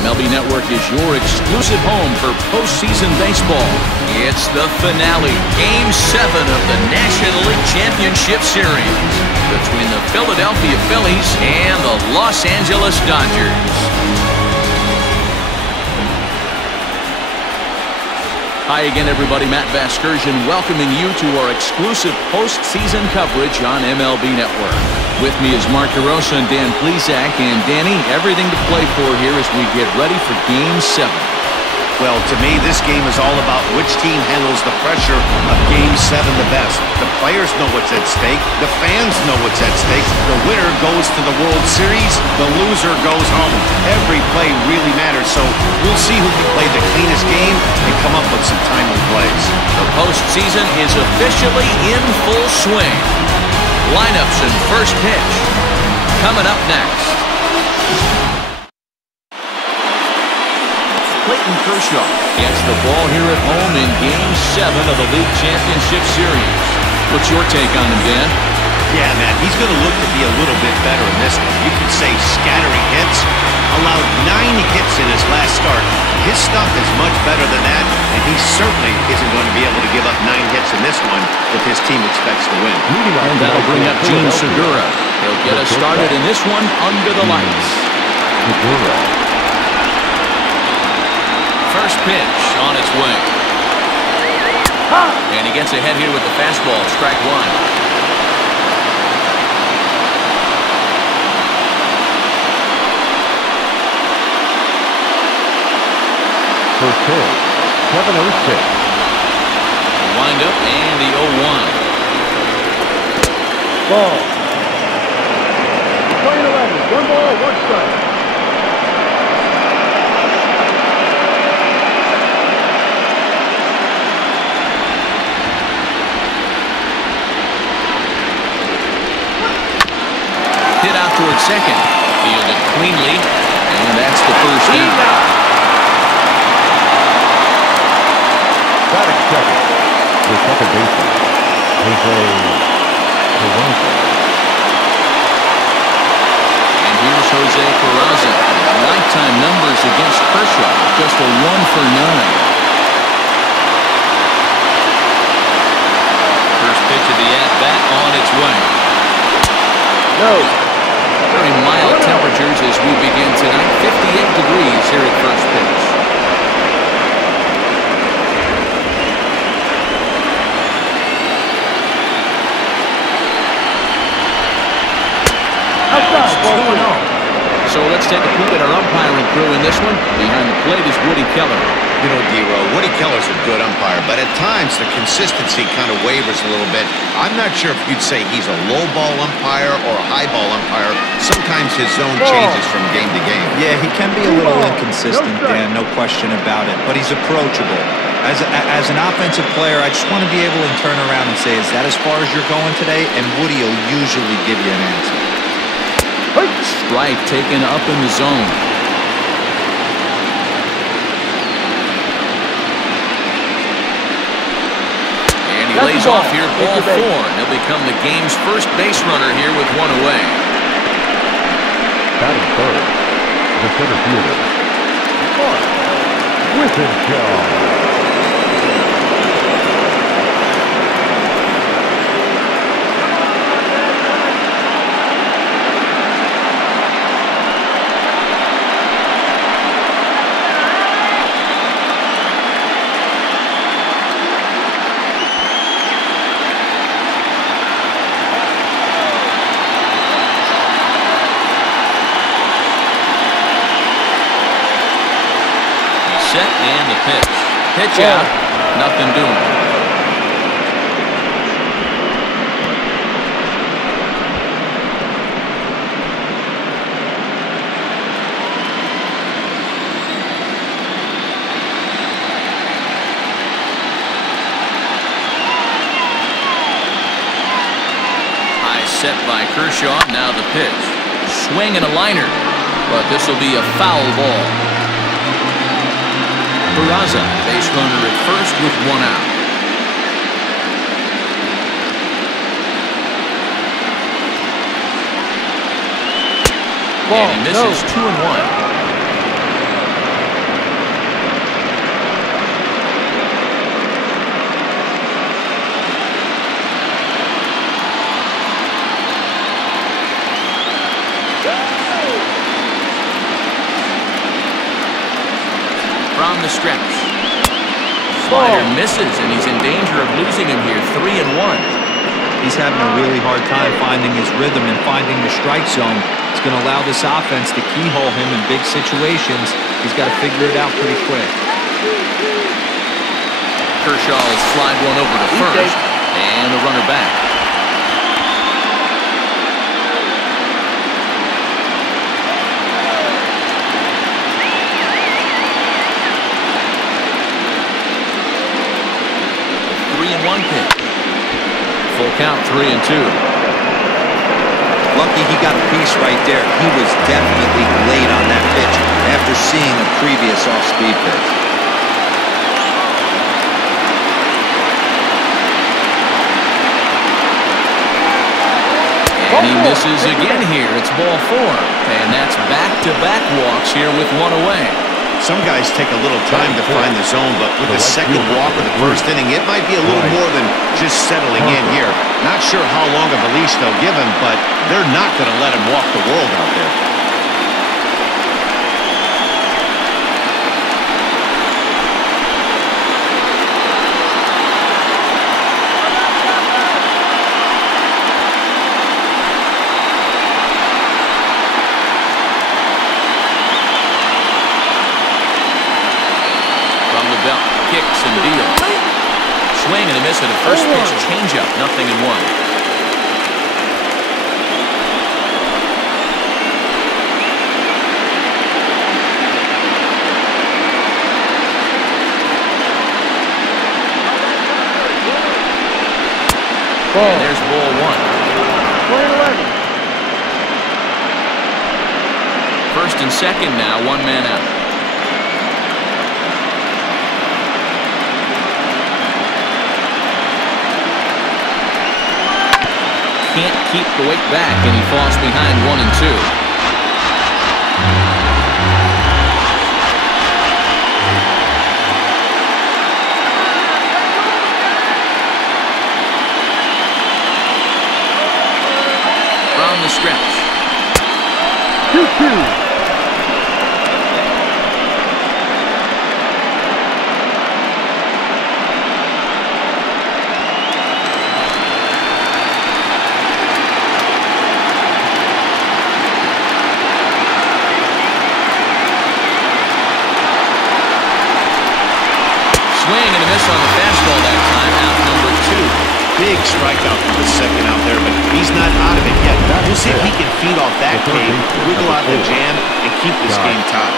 MLB Network is your exclusive home for postseason baseball. It's the finale, Game 7 of the National League Championship Series between the Philadelphia Phillies and the Los Angeles Dodgers. Hi again, everybody. Matt Vasgersian welcoming you to our exclusive postseason coverage on MLB Network. With me is Mark DeRosa and Dan Plesac. And Danny, everything to play for here as we get ready for Game 7. Well, to me, this game is all about which team handles the pressure of Game 7 the best. The players know what's at stake. The fans know what's at stake. The winner goes to the World Series. The loser goes home. Every play really matters, so we'll see who can play the cleanest game and come up with some timely plays. The postseason is officially in full swing. Lineups and first pitch coming up next. Kershaw gets the ball here at home in Game 7 of the League Championship Series. What's your take on him, Dan? Yeah, man, he's going to look to be a little bit better in this one. You could say scattering hits. Allowed 9 hits in his last start. His stuff is much better than that, and he certainly isn't going to be able to give up 9 hits in this one if his team expects to win. And that'll bring up Gene Segura. He'll get us started in this one under the lights. First pitch on its way. And he gets ahead here with the fastball, strike one. First pitch, 7-0-6. Wind up and the 0-1. Ball. Point 11, 1 ball, 1 strike. Hit out towards second. Fielded cleanly. And that's the first down. Batting second. The second baseman. And here's Jose Peraza. Lifetime numbers against Kershaw. Just a 1 for 9. First pitch of the at-bat on its way. No. Very mild temperatures as we begin tonight. 58 degrees here at first pitch. It's 2-0. So let's take a peek at our umpiring crew in this one. Behind the plate is Woody Keller. You know, D-Row, Woody Keller's a good umpire, but at times the consistency kind of wavers a little bit. I'm not sure if you'd say he's a low ball umpire or a high ball umpire. Sometimes his zone changes from game to game. Yeah, he can be a little inconsistent, Dan, no question about it, but he's approachable. As an offensive player, I just want to be able to turn around and say, is that as far as you're going today? And Woody will usually give you an answer. Strike taken up in the zone. He lays off here, ball 4. He'll become the game's first base runner here with 1 away. Batting third, the center fielder, Mark Whittington. Set and the pitch. Pitch out. Nothing doing. High set by Kershaw. Now the pitch. Swing and a liner. But this will be a foul ball. Peraza, base runner at first with 1 out. And he misses 2-1. From the stretch. Slider misses, and he's in danger of losing him here. 3-1. He's having a really hard time finding his rhythm and finding the strike zone. It's going to allow this offense to keyhole him in big situations. He's got to figure it out pretty quick. Kershaw will slide one over to first, and the runner back. The 3-1 pitch. Full count, 3-2. Lucky he got a piece right there. He was definitely late on that pitch after seeing a previous off-speed pitch. And he misses again here. It's ball 4. And that's back-to-back walks here with one away. Some guys take a little time to find the zone, but with the second walk of the first inning, it might be a little more than just settling in here. Not sure how long of a leash they'll give him, but they're not going to let him walk the world out there. Kicks and deals. Swing and a miss at a first pitch changeup. 0-1. And there's ball 1. First and second now, one man out. Can't keep the weight back, and he falls behind 1-2. From the stretch. 2-2. Swing and a miss on the fastball that time. Out number 2. Big strikeout for the second out there, but he's not out of it yet. We'll see if he can feed off that game, wiggle out the jam, and keep this game tied.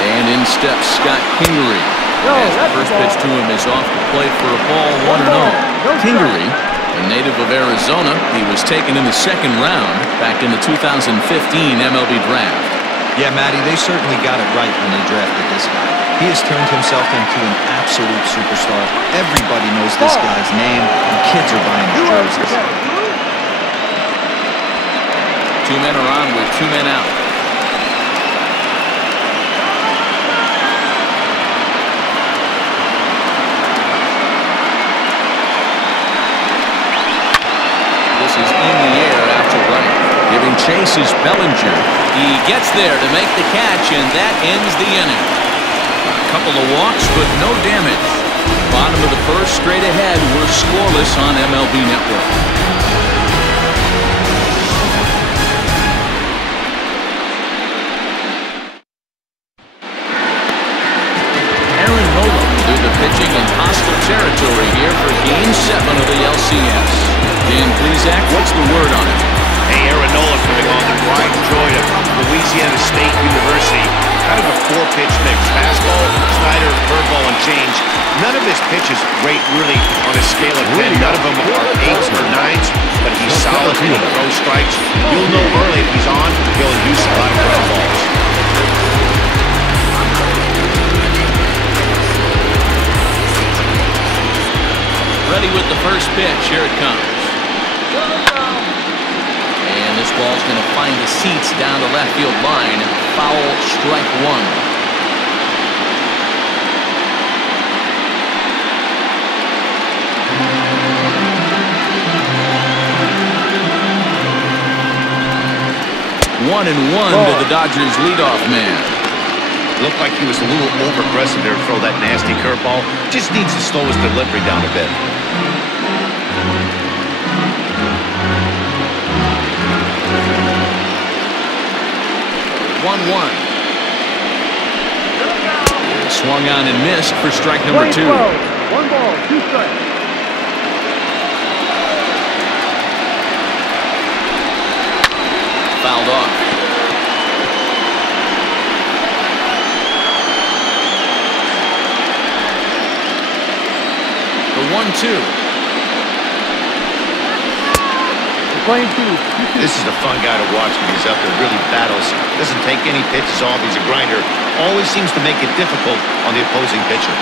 And in steps Scott Kingery. As the first pitch to him is off the plate for a ball, 1-0. Kingery, a native of Arizona, he was taken in the second round back in the 2015 MLB draft. Yeah, Matty, they certainly got it right when they drafted this guy. He has turned himself into an absolute superstar. Everybody knows this guy's name, and kids are buying his jerseys. 2 men are on with 2 men out. Is in the air after running. Giving chase is Bellinger. He gets there to make the catch, and that ends the inning. A couple of walks, but no damage. Bottom of the first, straight ahead. We're scoreless on MLB Network. Aaron Nola will do the pitching in hostile territory here for Game 7 of the LCS. Dan Plesac, what's the word on it? Hey, Aaron Nola coming on the pride and joy of Louisiana State University. Kind of a 4-pitch mix. Fastball, slider, curveball, and change. None of his pitches rate really on a scale of 10. None of them are 8s or 9s, but he's solid when he throws strikes. You'll know early if he's on, he'll use a lot of ground balls. Ready with the first pitch. Here it comes. And this ball's going to find the seats down the left field line. Foul, strike 1. 1-1 to the Dodgers leadoff man. Looked like he was a little over-aggressive there to throw that nasty curveball. Just needs to slow his delivery down a bit. 1-1. Swung on and missed for strike number 2. 1 ball, 2 strikes. Fouled off. The 1-2. Playing 2. This is a fun guy to watch when he's out there, really battles. Doesn't take any pitches off. He's a grinder. Always seems to make it difficult on the opposing pitcher.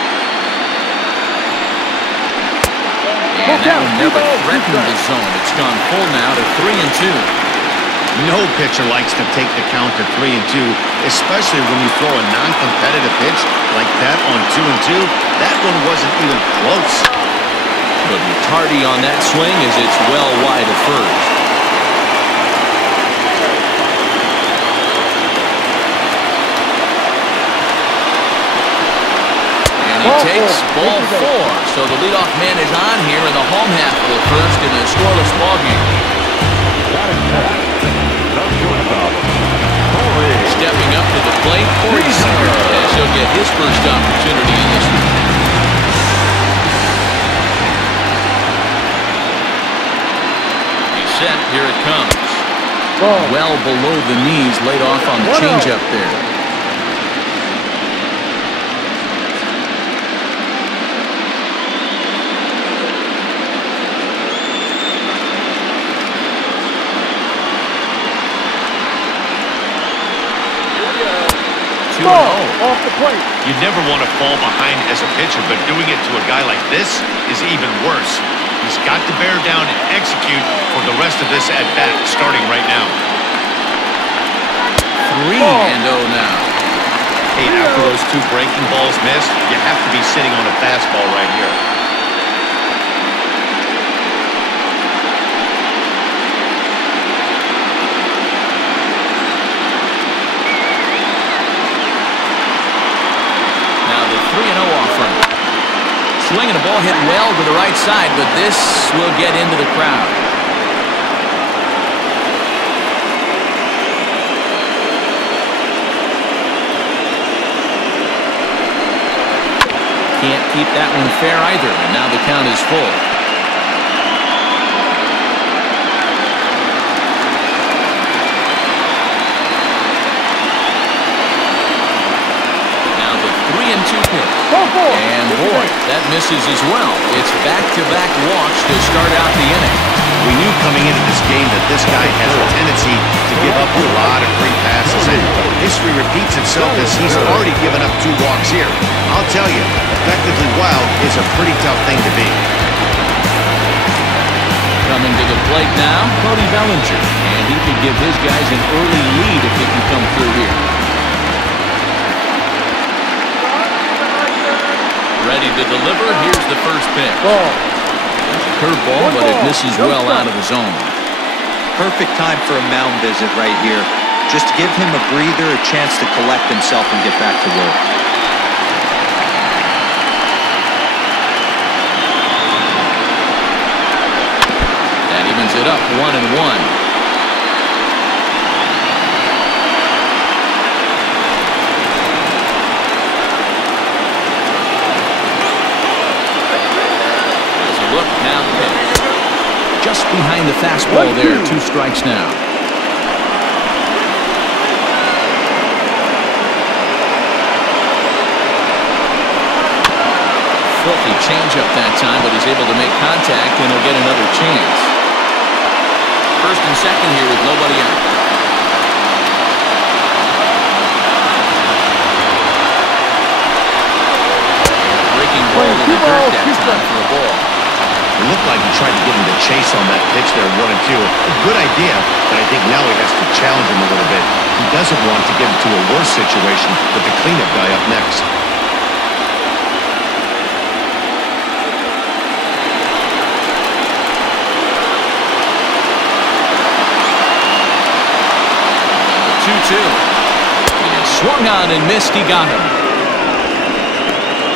And that one never threatened the zone. It's gone full now to 3-2. No pitcher likes to take the count to 3-2, especially when you throw a non-competitive pitch like that on 2-2. That one wasn't even close. But tardy on that swing as it's well wide of first. And he takes ball 4. So the leadoff man is on here in the home half of the first in a scoreless ball game. Stepping up to the plate, Corey Seager, as he'll get his first opportunity in this one. Set, here it comes. Well below the knees, laid off on the changeup there. Off the plate. You never want to fall behind as a pitcher, but doing it to a guy like this is even worse. He's got to bear down and execute for the rest of this at-bat, starting right now. 3-0 now. Hey, after those 2 breaking balls missed, you have to be sitting on a fastball right here. Now the 3-0 offering. Swinging a ball hit well to the right side, but this will get into the crowd. Can't keep that one fair either, and now the count is full. Now the 3-2 pitch. And boy, that misses as well. It's back-to-back walks to start out the inning. We knew coming into this game that this guy has a tendency to give up a lot of free passes, and history repeats itself as he's already given up 2 walks here. I'll tell you, effectively wild is a pretty tough thing to be. Coming to the plate now, Cody Bellinger, and he could give his guys an early lead if he can come through here. Ready to deliver. Here's the first pitch. Curveball, but it misses well out of the zone. Perfect time for a mound visit right here. Just to give him a breather, a chance to collect himself and get back to work. That evens it up, 1-1. Look, now the pitch. Just behind the fastball there, 2 strikes now. Filthy changeup that time, but he's able to make contact, and he'll get another chance. First and second here with nobody out. Breaking ball to the dirt that time for a ball. It looked like he tried to get him to chase on that pitch there, 1-2. A good idea, but I think now he has to challenge him a little bit. He doesn't want to get into a worse situation with the cleanup guy up next. 2. And swung on and missed. He got him.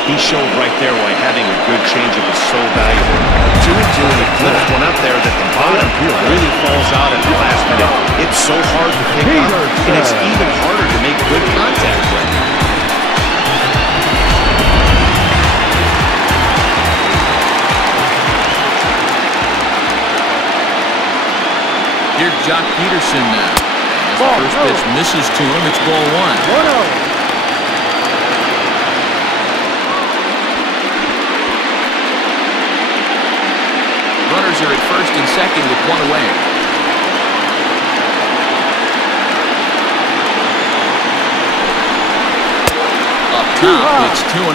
He showed right there why having a good changeup is so valuable. 2-2, and he flips one up there that the bottom really falls out at the last minute. It's so hard to pick up, and it's even harder to make good contact with. Here's Jock Peterson now. As the first pitch misses to him, it's ball 1. Runners are at first and second with 1 away. Up top, it's 2-0.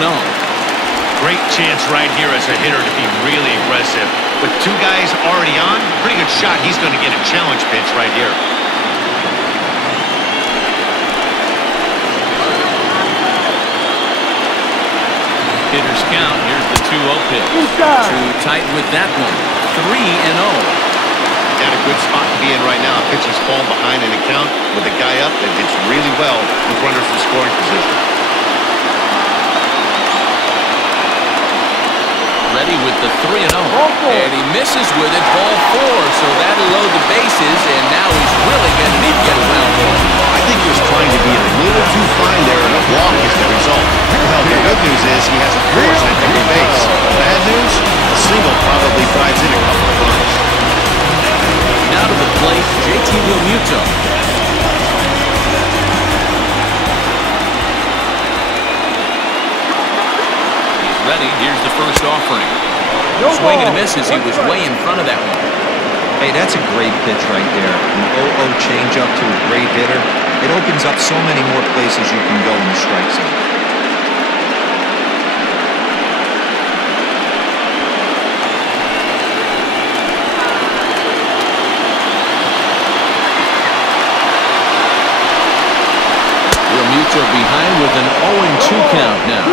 Great chance right here as a hitter to be really aggressive. With 2 guys already on, pretty good shot. He's going to get a challenge pitch right here. Hitters count. Here's the 2-0 pitch. Too tight with that one. 3-0. Got a good spot to be in right now. Pitcher's falling behind in the count. With the guy up, it hits really well with runners in scoring position. Ready with the 3-0. And he misses with it. Ball 4. So that'll load the bases. And now he's really going to need to get a ground ball. I think he was trying to be a little too fine there, and a walk is the result. Well, the good news is he has a force at every base. The bad news, a single probably drives in a couple of runs. Now to the plate, JT Realmuto. He's ready. Here's the first offering. Swing and a miss as he was way in front of that one. Hey, that's a great pitch right there. An 0-0 changeup to a great hitter. It opens up so many more places you can go in the strike zone. Realmuto behind with an 0-2 count now.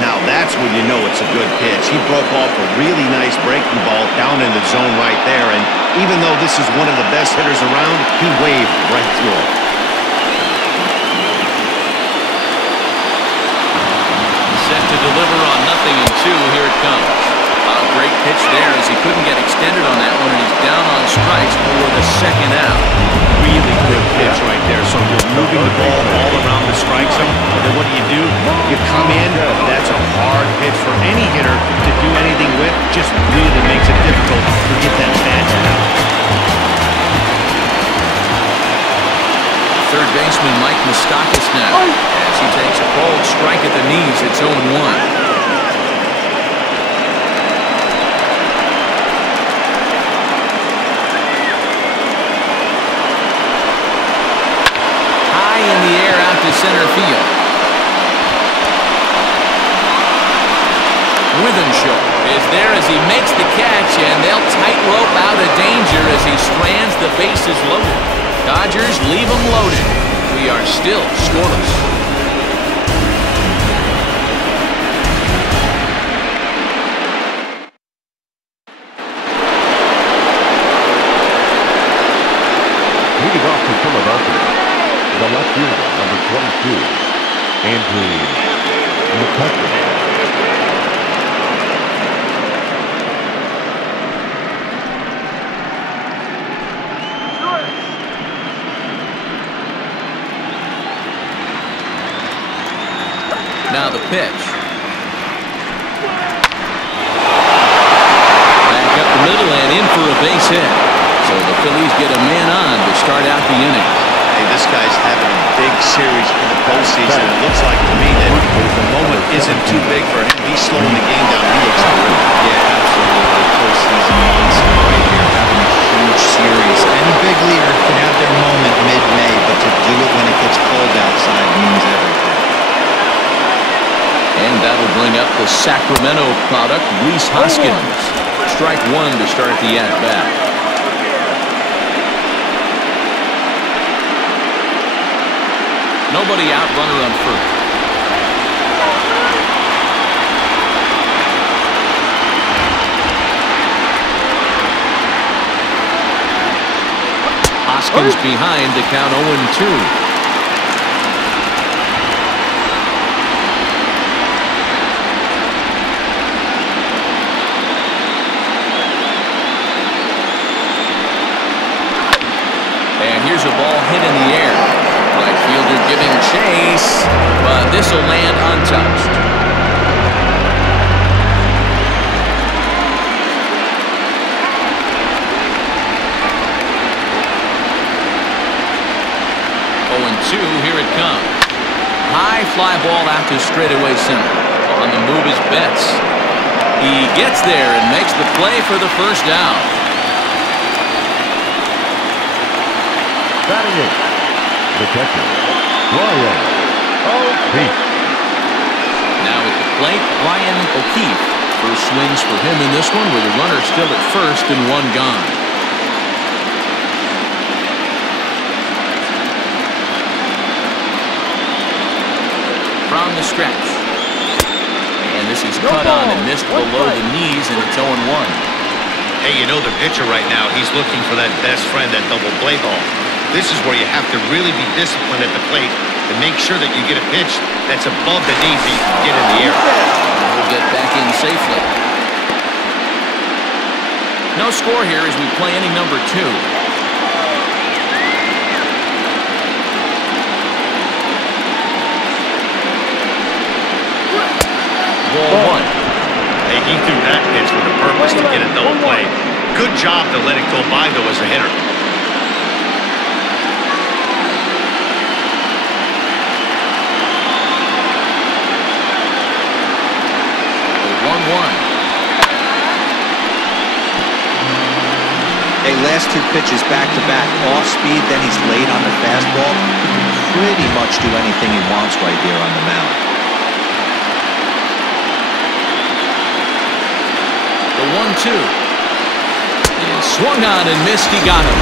Now that's when you know it's a good pitch. He broke off a really nice breaking ball down in the zone right there, and even though this is one of the best hitters around, he waved right through it. Set to deliver on 0-2. Here it comes. A great pitch there as he couldn't get extended on that one, and he's down on strikes for the second out. Really good pitch right there. So you're moving the ball all around the strike zone. And then what do? You come in. That's a hard pitch for any hitter to do anything with. Just really makes it difficult to get that badger out. Third baseman Mike Moustakas now as he takes a bold strike at the knees. It's 0-1. In the air out to center field. Withenshaw is there as he makes the catch, and they'll tightrope out of danger as he strands the bases loaded. Dodgers leave them loaded. We are still scoreless. Leading off to Philadelphia, the left fielder, number 22, Andrew McCutcheon. Now the pitch. Back up the middle and in for a base hit. So the Phillies get a man on to start out the inning. Hey, this guy's having a big series in the postseason. It looks like to me that the moment isn't too big for him. He's slowing the game down. He looks terrific. Yeah, absolutely. Postseason monster right here, having a huge series. Any big leaguer can have their moment mid-May, but to do it when it gets cold outside means everything. And that'll bring up the Sacramento product, Rhys Hoskins. Strike 1 to start the at-bat. Nobody out, runner on first. Hoskins behind to count 0-2. Here's a ball hit in the air. Right fielder giving chase, but this will land untouched. Here it comes. High fly ball out to straightaway center. On the move is Betts. He gets there and makes the play for the first down. Batting it, the catcher, Ryan O'Keefe. Now at the plate, Ryan O'Keefe. First swings for him in this one with a runner still at first and one gone. From the stretch. And this is cut on and missed below the knees, and it's 0-1. Hey, you know the pitcher right now, he's looking for that best friend, that double play ball. This is where you have to really be disciplined at the plate to make sure that you get a pitch that's above the knee so you can get in the air. We'll get back in safely. No score here as we play inning number 2. Ball 1. Hey, he threw that pitch with a purpose to get a double play. Good job to let it go by, though, as a hitter. The 1-1. Hey, last two pitches back-to-back. Off speed, then he's late on the fastball. He can pretty much do anything he wants right there on the mound. The 1-2 is swung on and missed. He got him.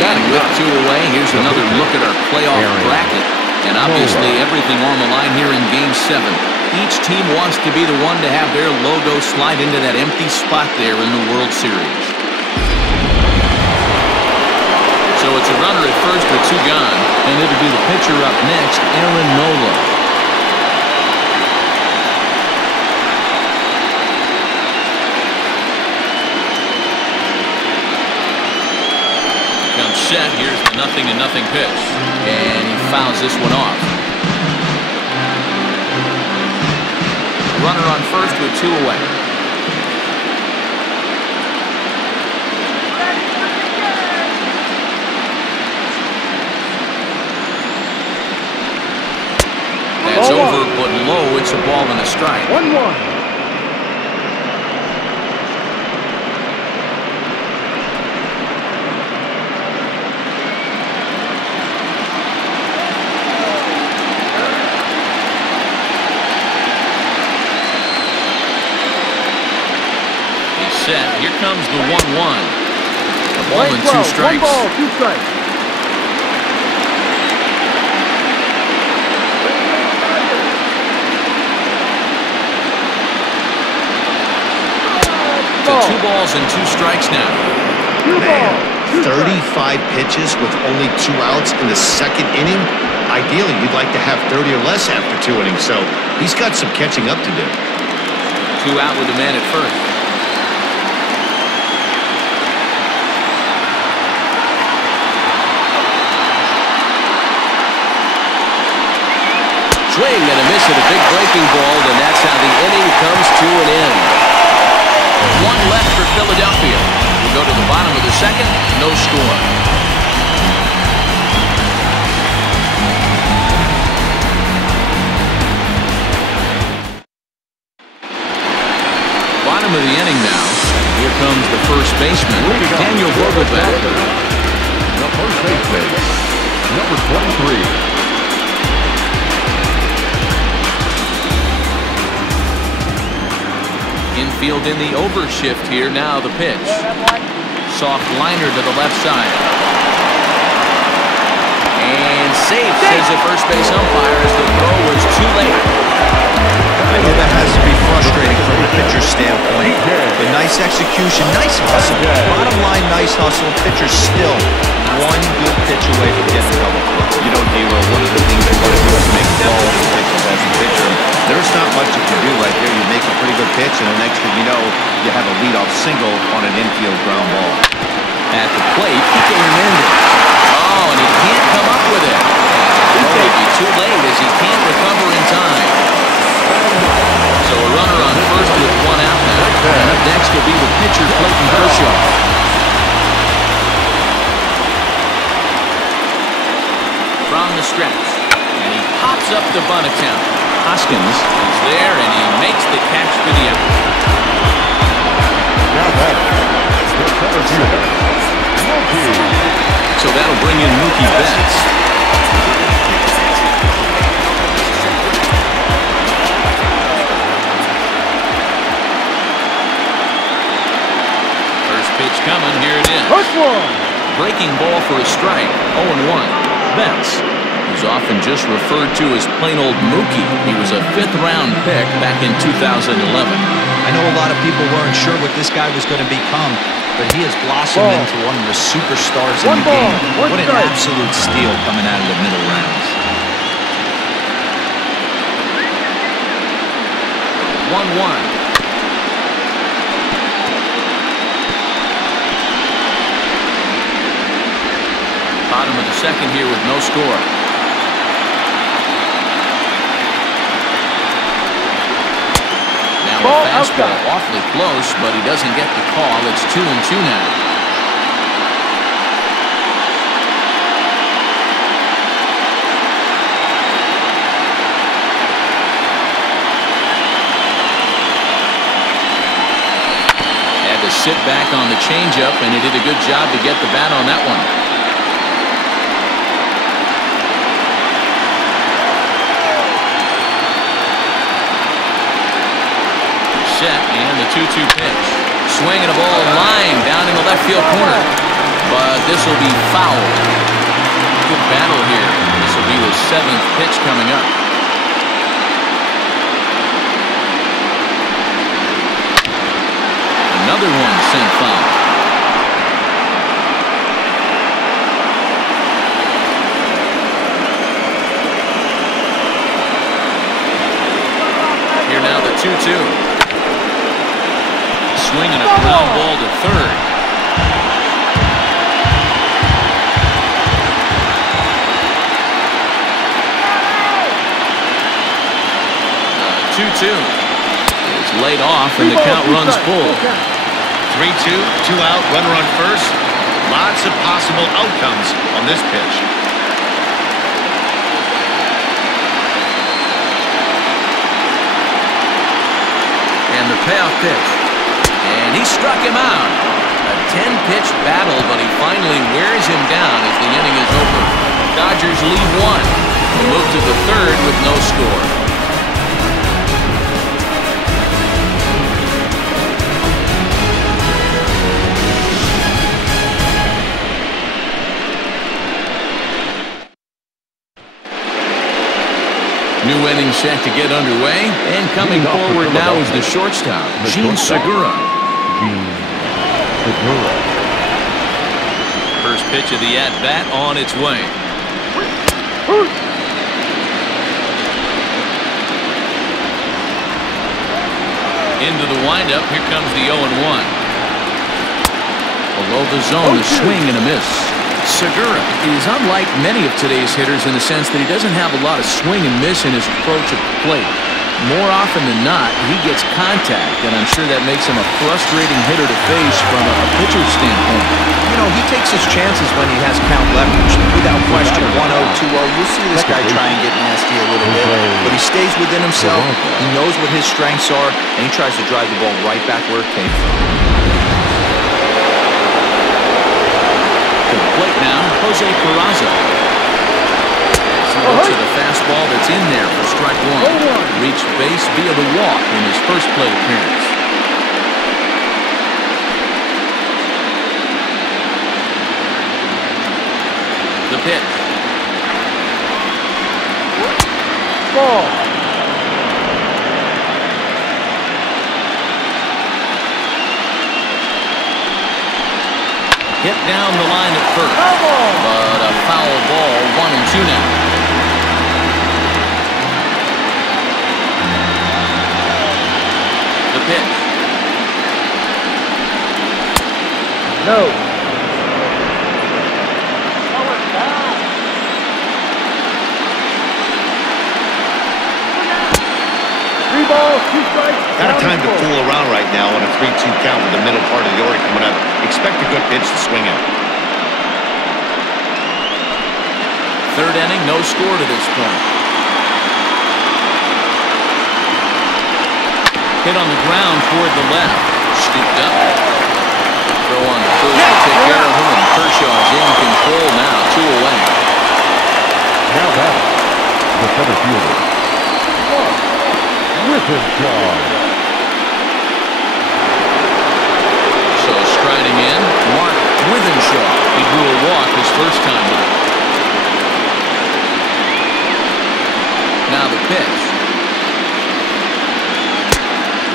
And with 2 away, here's another look at our playoff bracket. And obviously everything on the line here in Game 7. Each team wants to be the one to have their logo slide into that empty spot there in the World Series. So it's a runner at first with 2 gone. And it'll be the pitcher up next, Aaron Nola. Set. Here's the 0-0 pitch, and he fouls this one off. Runner on first with 2 away. That's over, but low. It's a ball and a strike. 1-1. Set. Here comes the 1-1. A ball and 2 strikes. 1 ball, 2 strikes. To 2 balls and 2 strikes now. Man, 35 pitches with only 2 outs in the 2nd inning. Ideally, you'd like to have 30 or less after 2 innings, so he's got some catching up to do. 2 out with a man at first. Swing and a miss at a big breaking ball, and that's how the inning comes to an end. 1 left for Philadelphia. We'll go to the bottom of the 2nd, no score. Bottom of the inning now. Here comes the first baseman, Daniel Vogelbach. The first baseman, number 23. Infield in the overshift here. Now the pitch. Soft liner to the left side. And safe, says the first base umpire, as the throw was too late. I know that has to be frustrating from a pitcher's standpoint. But nice execution, nice hustle. Bottom line, nice hustle. Pitcher's still one good pitch away from getting a double play. You know, D-Roll, one of the things you want to do is make quality pitches as a pitcher. There's not much you can do right there. You make a pretty good pitch, and the next thing you know, you have a leadoff single on an infield ground ball. At the plate, Kike Hernandez. Oh, and he can't come up with it. It may be too late as he can't recover in time. So a runner on first with one out now. And up next will be the pitcher, Clayton Kershaw. From the stretch. And he pops up the bunt attempt. Hoskins is there, and he makes the catch for the out. Now that the center fielder, Mookie. So that'll bring in Mookie Betts. First pitch coming, here it is. Breaking ball for a strike, 0-1. Betts, who's often just referred to as plain old Mookie. He was a 5th-round pick back in 2011. I know a lot of people weren't sure what this guy was going to become, but he has blossomed into one of the superstars in the game. What an absolute steal coming out of the middle rounds. 1-1. Bottom of the second here with no score. Now a fastball awfully close, but he doesn't get the call. It's 2-2 now. Had to sit back on the changeup, and he did a good job to get the bat on that one. And the 2-2 pitch. Swinging a ball line down in the left field corner. But this will be foul. Good battle here. This will be the 7th pitch coming up. Another one sent foul. Here now the 2-2. Swinging a ground ball to third. The 2-2 is laid off, and the count runs full. 3-2, 2 out, runner on first. Lots of possible outcomes on this pitch. And the payoff pitch. And he struck him out. A 10-pitch battle, but he finally wears him down as the inning is over. Dodgers lead 1. We'll move to the 3rd with no score. New inning set to get underway, and coming forward now is the shortstop, Jean Segura. First pitch of the at-bat on its way. Into the windup, here comes the 0-1. Below the zone, a swing and a miss. Segura is unlike many of today's hitters in the sense that he doesn't have a lot of swing and miss in his approach at the plate. More often than not, he gets contact, and I'm sure that makes him a frustrating hitter to face from a pitcher's standpoint. You know, he takes his chances when he has count leverage. Without question, 1-0, 2-0, you'll see this guy try and get nasty a little bit, but he stays within himself. He knows what his strengths are, and he tries to drive the ball right back where it came from. Plate now, Jose Peraza. Slow to the fastball that's in there for strike 1. Reached base via the walk in his first plate appearance. The pitch. Ball. Hit down the line at first. But a foul ball, 1-2 now. The pitch. No. 3 balls, 2 strikes. Not a time to fool around right now on a 3-2 count with the middle part of the order coming up. Expect a good pitch to swing at. Third inning, no score to this point. Hit on the ground toward the left. Scooped up. Throw on the first to take care of him, and Kershaw's in control now, 2 away. Now back, the center fielder, Withenshaw. So striding in, Mark Withenshaw. He drew a walk his first time up. Now the pitch.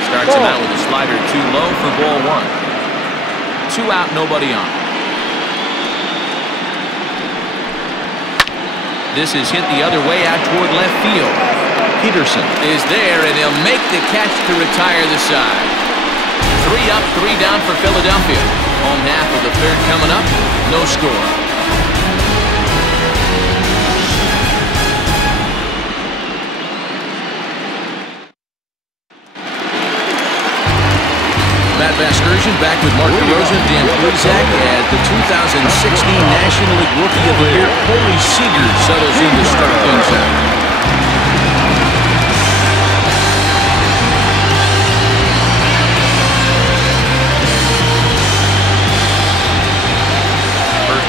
Starts him out with a slider too low for ball 1. 2 out, nobody on. This is hit the other way out toward left field. Peterson is there, and he'll make the catch to retire the side. 3 up, 3 down for Philadelphia. Home half of the third coming up. No score. Matt Vasgersian back with Mark DeRosa, Dan Plesac, as the 2016 National League Rookie of the Year, Corey Seager, settles in to start things out.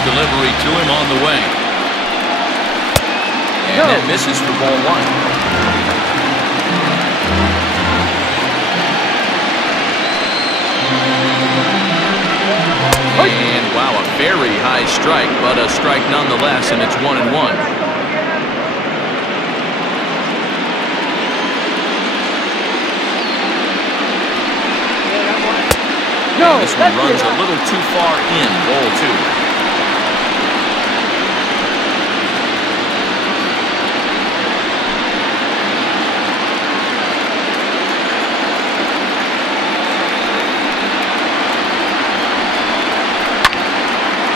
Delivery to him on the way. And that misses for ball 1. And wow, a very high strike, but a strike nonetheless, and it's 1-1. No, this one runs a little too far in, ball 2.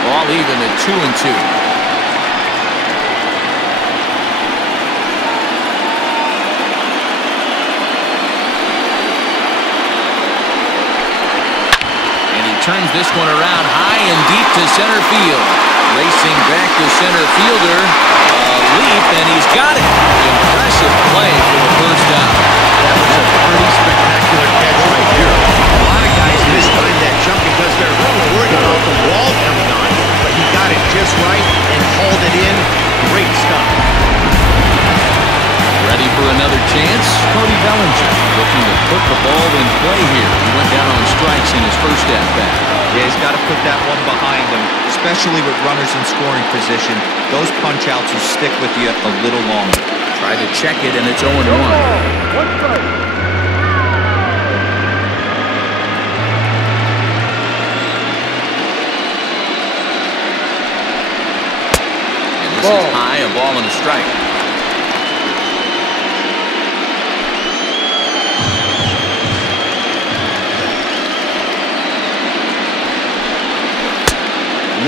All even at 2-2. And he turns this one around high and deep to center field. Racing back to center fielder. A leap, and he's got it. Impressive play for the first out. That was a pretty spectacular catch right here. A lot of guys mistime that jump because they're really worried about the wall coming on. But he got it just right and hauled it in. Great stuff. Ready for another chance? Cody Bellinger looking to put the ball in play here. He went down on strikes in his first at-bat. Yeah, he's got to put that one behind him, especially with runners in scoring position. Those punch-outs will stick with you a little longer. Tried to check it, and it's 0-1. 1 strike. This is high, a ball and a strike.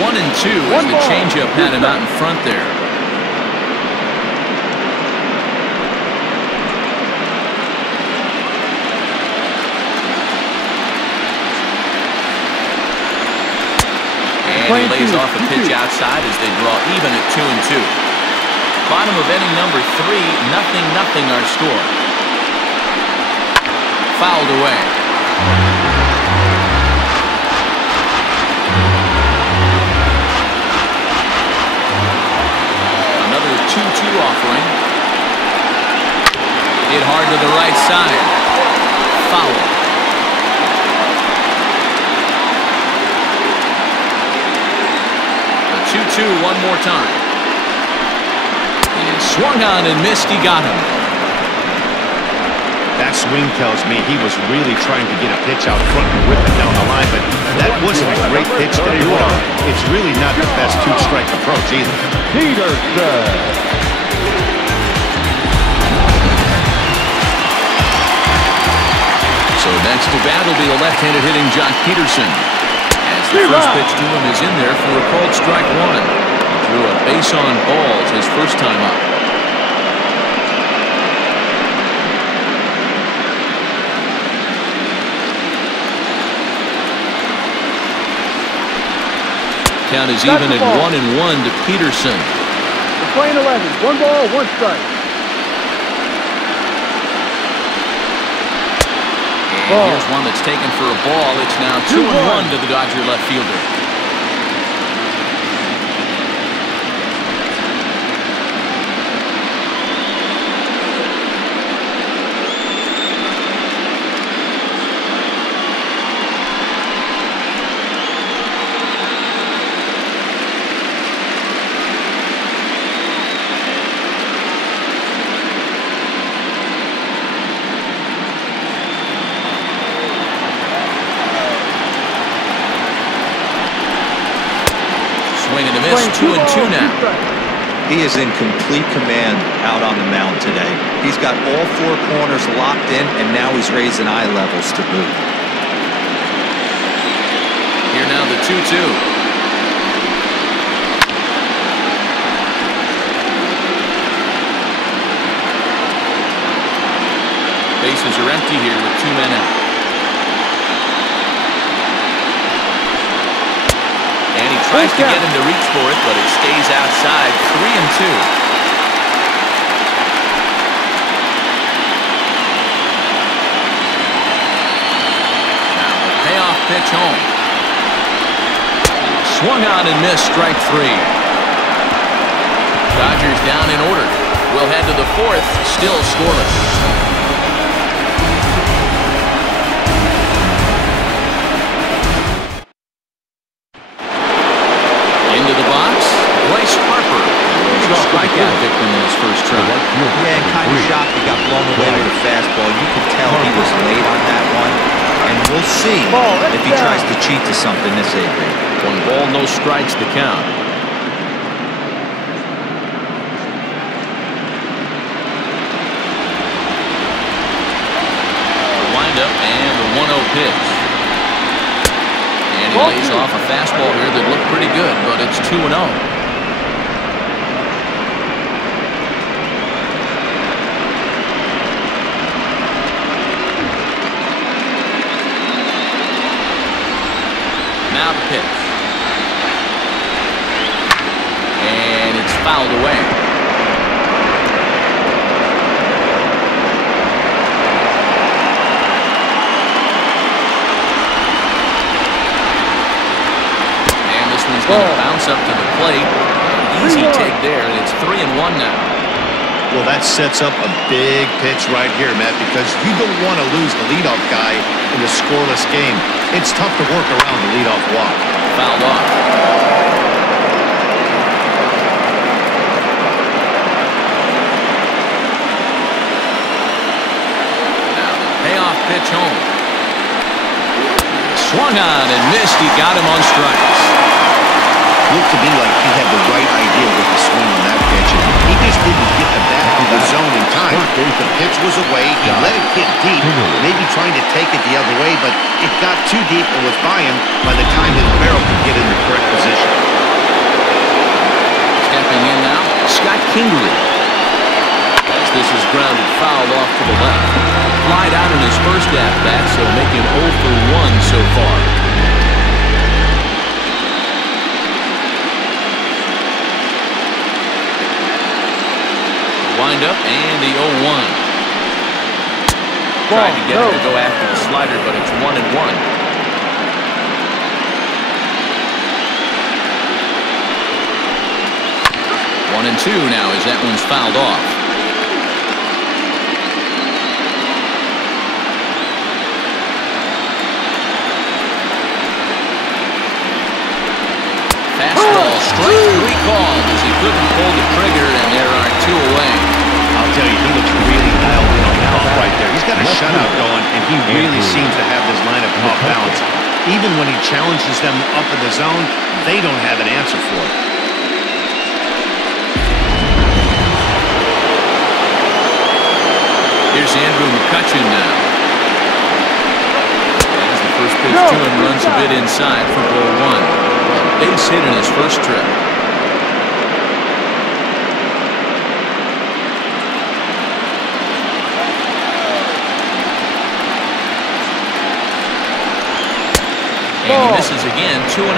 One and 2 as the changeup had him out in front there. And he lays off a pitch outside as they draw even at 2-2. Bottom of inning number 3, 0-0 our score. Fouled away. Another 2-2 offering. Hit hard to the right side. Foul. The 2-2 one more time. He swung on and missed. He got him. That swing tells me he was really trying to get a pitch out front and whip it down the line, but that wasn't a great pitch to do it on. It's really not the best two-strike approach either. Peterson. So next to bat will be the left-handed hitting Jock Peterson. As the first pitch to him is in there for a called strike one. Threw a base on balls his first time up. Count is even at 1-1 to Peterson. We're playing 11. 1 ball, 1 strike. And here's one that's taken for a ball. It's now 2-1 to the Dodger left fielder. Swing and a miss, 2-2 now. He is in complete command out on the mound today. He's got all 4 corners locked in, and now he's raising eye levels to boot. Here now the 2-2. Bases are empty here with 2 men out. And he tries to get him to reach for it, but it stays outside. 3-2. Now the payoff pitch home. Swung on and missed. Strike 3. Dodgers down in order. We'll head to the 4th. Still scoreless. Strikeout victim in his first try. Yeah, kind of shocked he got blown away with a fastball. You could tell he was late on that one. And we'll see if he tries to cheat to something this evening. 1 ball, no strikes to count. The windup and the 1-0 pitch. And he lays off a fastball here that looked pretty good, but it's 2-0. Now the pitch. And it's fouled away. And this one's going to bounce up to the plate. Easy take there, and it's 3-1 now. Well, that sets up a big pitch right here, Matt, because you don't want to lose the leadoff guy in a scoreless game. It's tough to work around the leadoff walk. Fouled off. Now the payoff pitch home. Swung on and missed. He got him on strikes. Looked to me like he had the right idea with the swing on that pitch, and he just didn't get the bat to the zone in time. The pitch was away. He let it get deep, maybe trying to take it the other way, but it got too deep and was by him by the time his barrel could get in the correct position. Stepping in now, Scott Kingery. As this is grounded foul off to the left. Flied out in his first at-bat, so making 0 for 1 so far. Wind up and the 0-1. Tried to get him to go after the slider, but it's 1-1. 1-2 now as that one's fouled off. Fastball, strike 3 called as he couldn't pull the trigger, and there are 2 away. I'll tell you, he looks really dialed in on that right there. He's got a shutout going, and he really seems to have his lineup off balance. Even when he challenges them up in the zone, they don't have an answer for it. Here's Andrew McCutcheon now. As the first pitch to him runs a bit inside for ball one. Base hit in his first trip. And he misses again, 2-0.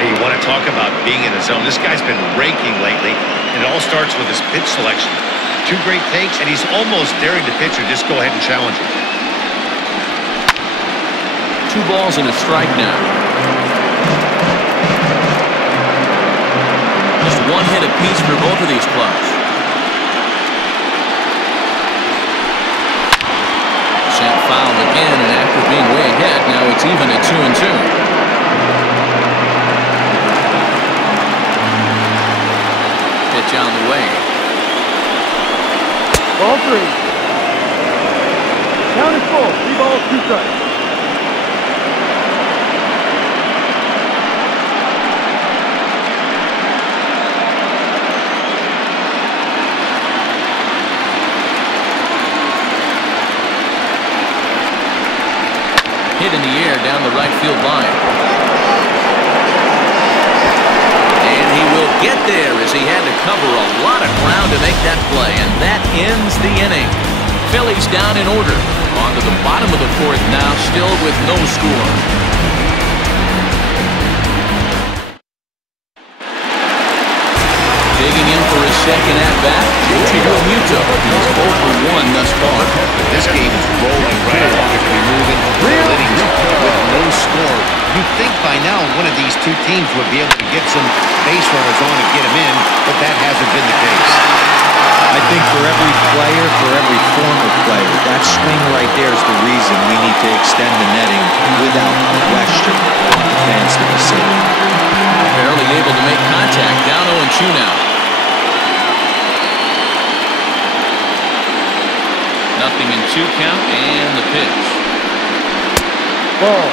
Hey, you want to talk about being in the zone? This guy's been raking lately, and it all starts with his pitch selection. 2 great takes, and he's almost daring the pitcher just go ahead and challenge him. 2 balls and a strike now. Just 1 hit apiece for both of these clubs. Sent foul again, and after being way ahead, now it's even at 2-2. Pitch on the way. Ball 3. Count is full. 3 balls, 2 strikes. Hit in the air down the right field line. And he will get there as he had to cover a lot of ground to make that play. And that ends the inning. Phillies down in order. On to the bottom of the 4th now, still with no score. Digging in for his second at-bat, JT Realmuto. He's 0 for 1 thus far. This game is rolling right along as we move into the innings with no score. You'd think by now one of these 2 teams would be able to get some base runners on and get them in, but that hasn't been the case. I think for every player, for every former player, that swing right there is the reason we need to extend the netting without question. I want the fans to be safe. Barely able to make contact. Down 0-2 now. Nothing in 2 count, and the pitch. Ball.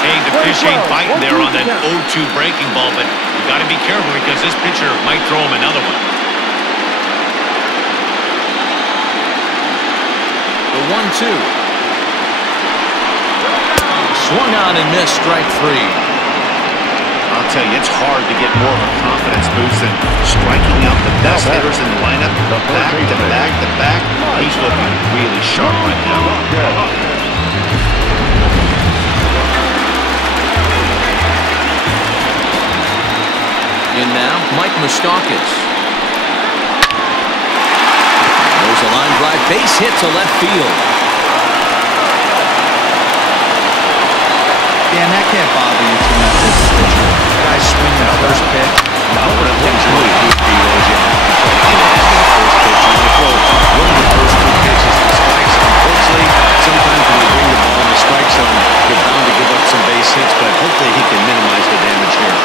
Hey, the pitch ain't biting there on that 0-2 breaking ball, but you got to be careful because this pitcher might throw him another one. The 1-2. Swung on and missed, strike 3. I'll tell you, it's hard to get more of a confidence boost than striking out the best hitters in the lineup, back to back to back. He's looking really sharp right now. In now, Mike Moustakas. There's a line drive, base hit to left field. Yeah, and that can't bother you too much as a pitcher. Guys swing the first pitch. Now, one of the things you really do feel is you have to try to get ahead of the first pitch. You want to throw one of the first 2 pitches to strikes. Unfortunately, sometimes when you bring the ball in the strike zone, you're bound to give up some base hits, but hopefully he can minimize the damage here.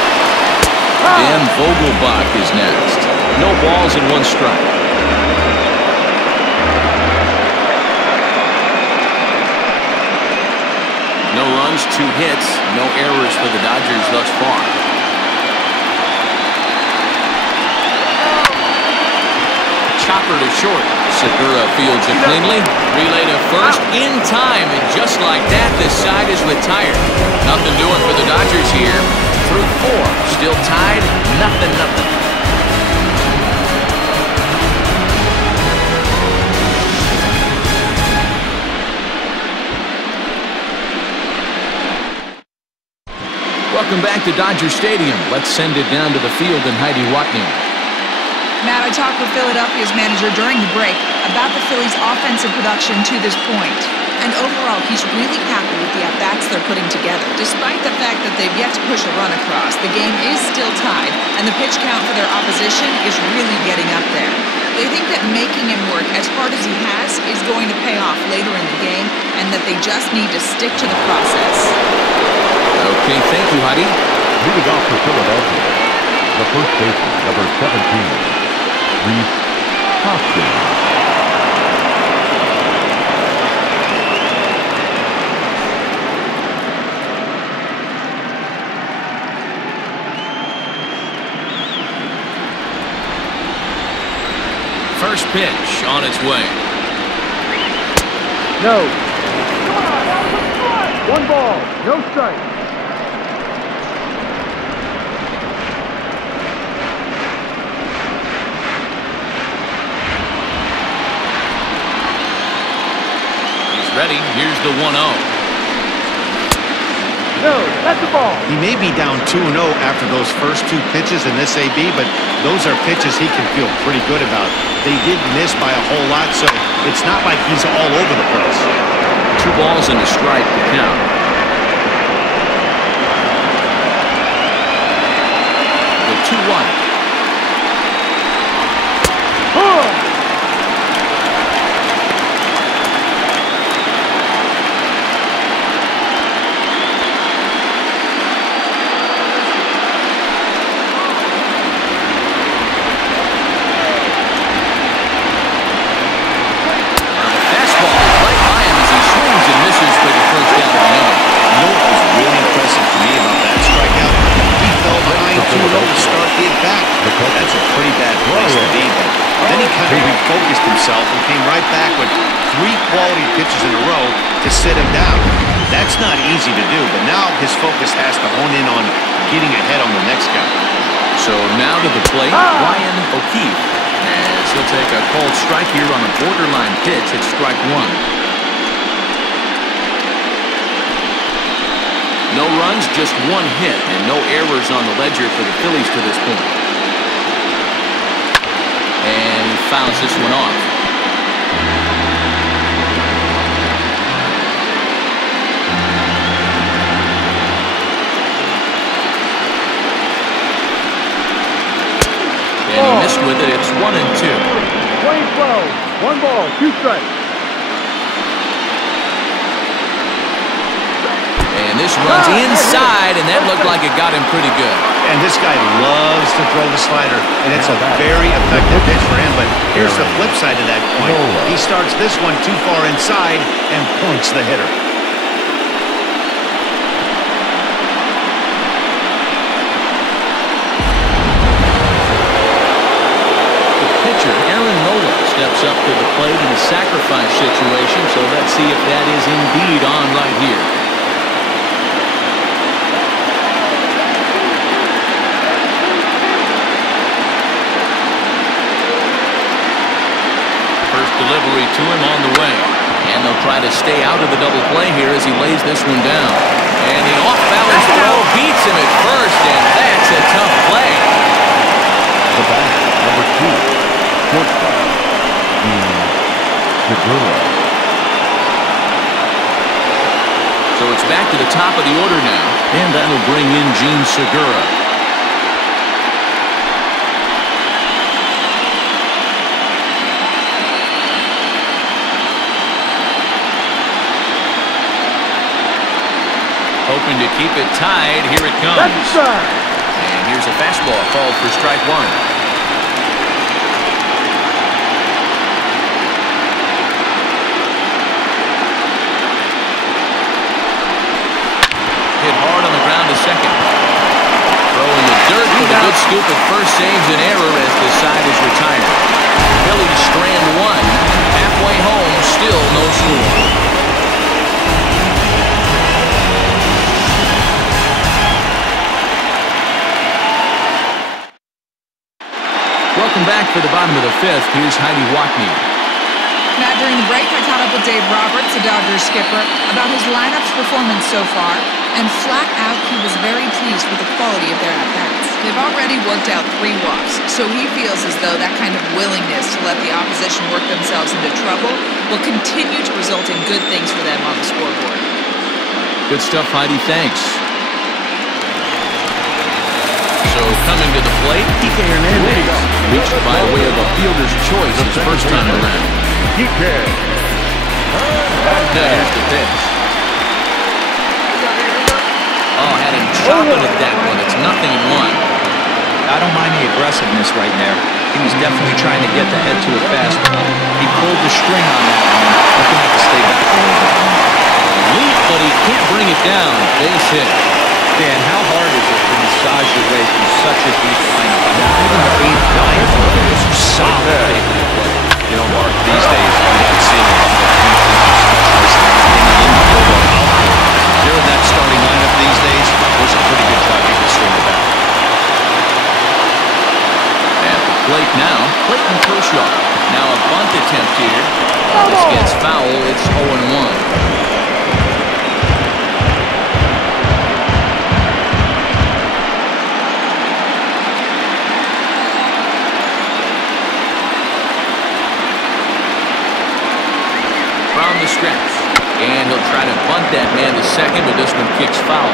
Dan Vogelbach is next. No balls and 1 strike. No runs, 2 hits, no errors for the Dodgers thus far. Chopper to short. Segura fields it cleanly. Relay to first in time, and just like that, this side is retired. Nothing doing for the Dodgers here. Through 4, still tied, nothing. Welcome back to Dodger Stadium. Let's send it down to the field and Heidi Watney. Matt, I talked with Philadelphia's manager during the break about the Phillies' offensive production to this point. And overall, he's really happy with the at-bats they're putting together. Despite the fact that they've yet to push a run across, the game is still tied, and the pitch count for their opposition is really getting up there. They think that making him work as hard as he has is going to pay off later in the game, and that they just need to stick to the process. Okay, thank you, Heidi. Leading off for Philadelphia, the first baseman, number 17, Reese Hoskins. first pitch on its way. No. 1 ball, no strike. He's ready. Here's the 1-0. No, that's a ball. He may be down 2-0 after those first 2 pitches in this AB, but those are pitches he can feel pretty good about. They did miss by a whole lot, so it's not like he's all over the place. 2 balls and a strike to count. The 2-1. That's a pretty bad place to be, but then he kind of refocused himself and came right back with 3 quality pitches in a row to sit him down. That's not easy to do, but now his focus has to hone in on getting ahead on the next guy. So now to the plate, Ryan O'Keefe. As he'll take a called strike here on a borderline pitch at strike 1. No runs, just 1 hit, and no errors on the ledger for the Phillies to this point. And he fouls this one off. And he missed with it. It's 1-2. 20-12. 1 ball, 2 strikes. And this runs inside, and that looked like it got him pretty good. And this guy loves to throw the slider, and it's a very effective pitch for him. But here's the flip side of that coin. He starts this one too far inside and points the hitter. The pitcher, Aaron Nola, steps up to the plate in a sacrifice situation, so let's see if that is indeed on right here. Delivery to him on the way. And they'll try to stay out of the double play here as he lays this one down. And the off-balance throw beats him at first, and that's a tough play. The back, number 2, shortstop, Segura. So it's back to the top of the order now, and that'll bring in Gene Segura. Hoping to keep it tied. Here it comes. And here's a fastball called for strike 1. Hit hard on the ground to second. Throwing the dirt with a good scoop at first, saves an error as the side is retired. Phillies strand 1. Halfway home, still no score. Welcome back for the bottom of the 5th. Here's Heidi Watney. Matt, during the break, I caught up with Dave Roberts, the Dodgers skipper, about his lineup's performance so far, and flat out, he was very pleased with the quality of their at-bats. They've already worked out 3 walks, so he feels as though that kind of willingness to let the opposition work themselves into trouble will continue to result in good things for them on the scoreboard. Good stuff, Heidi. Thanks. So coming to the plate, Kike Hernandez reached by way of a fielder's choice his first time around. There's the pitch. Oh, had him chopping at that one. It's 0-1. I don't mind the aggressiveness right there. He was definitely trying to get the head to a fastball. He pulled the string on that one. Looking to stay back a little bit. Leap, but he can't bring it down. Base hit. Dan, how hard is it to massage your way through such a deep lineup? I mean, even the 8th line is solid. Clayton Kershaw. Now a bunt attempt here. This gets foul. It's 0-1. From the stretch. And he'll try to bunt that man to second, but this one kicks foul.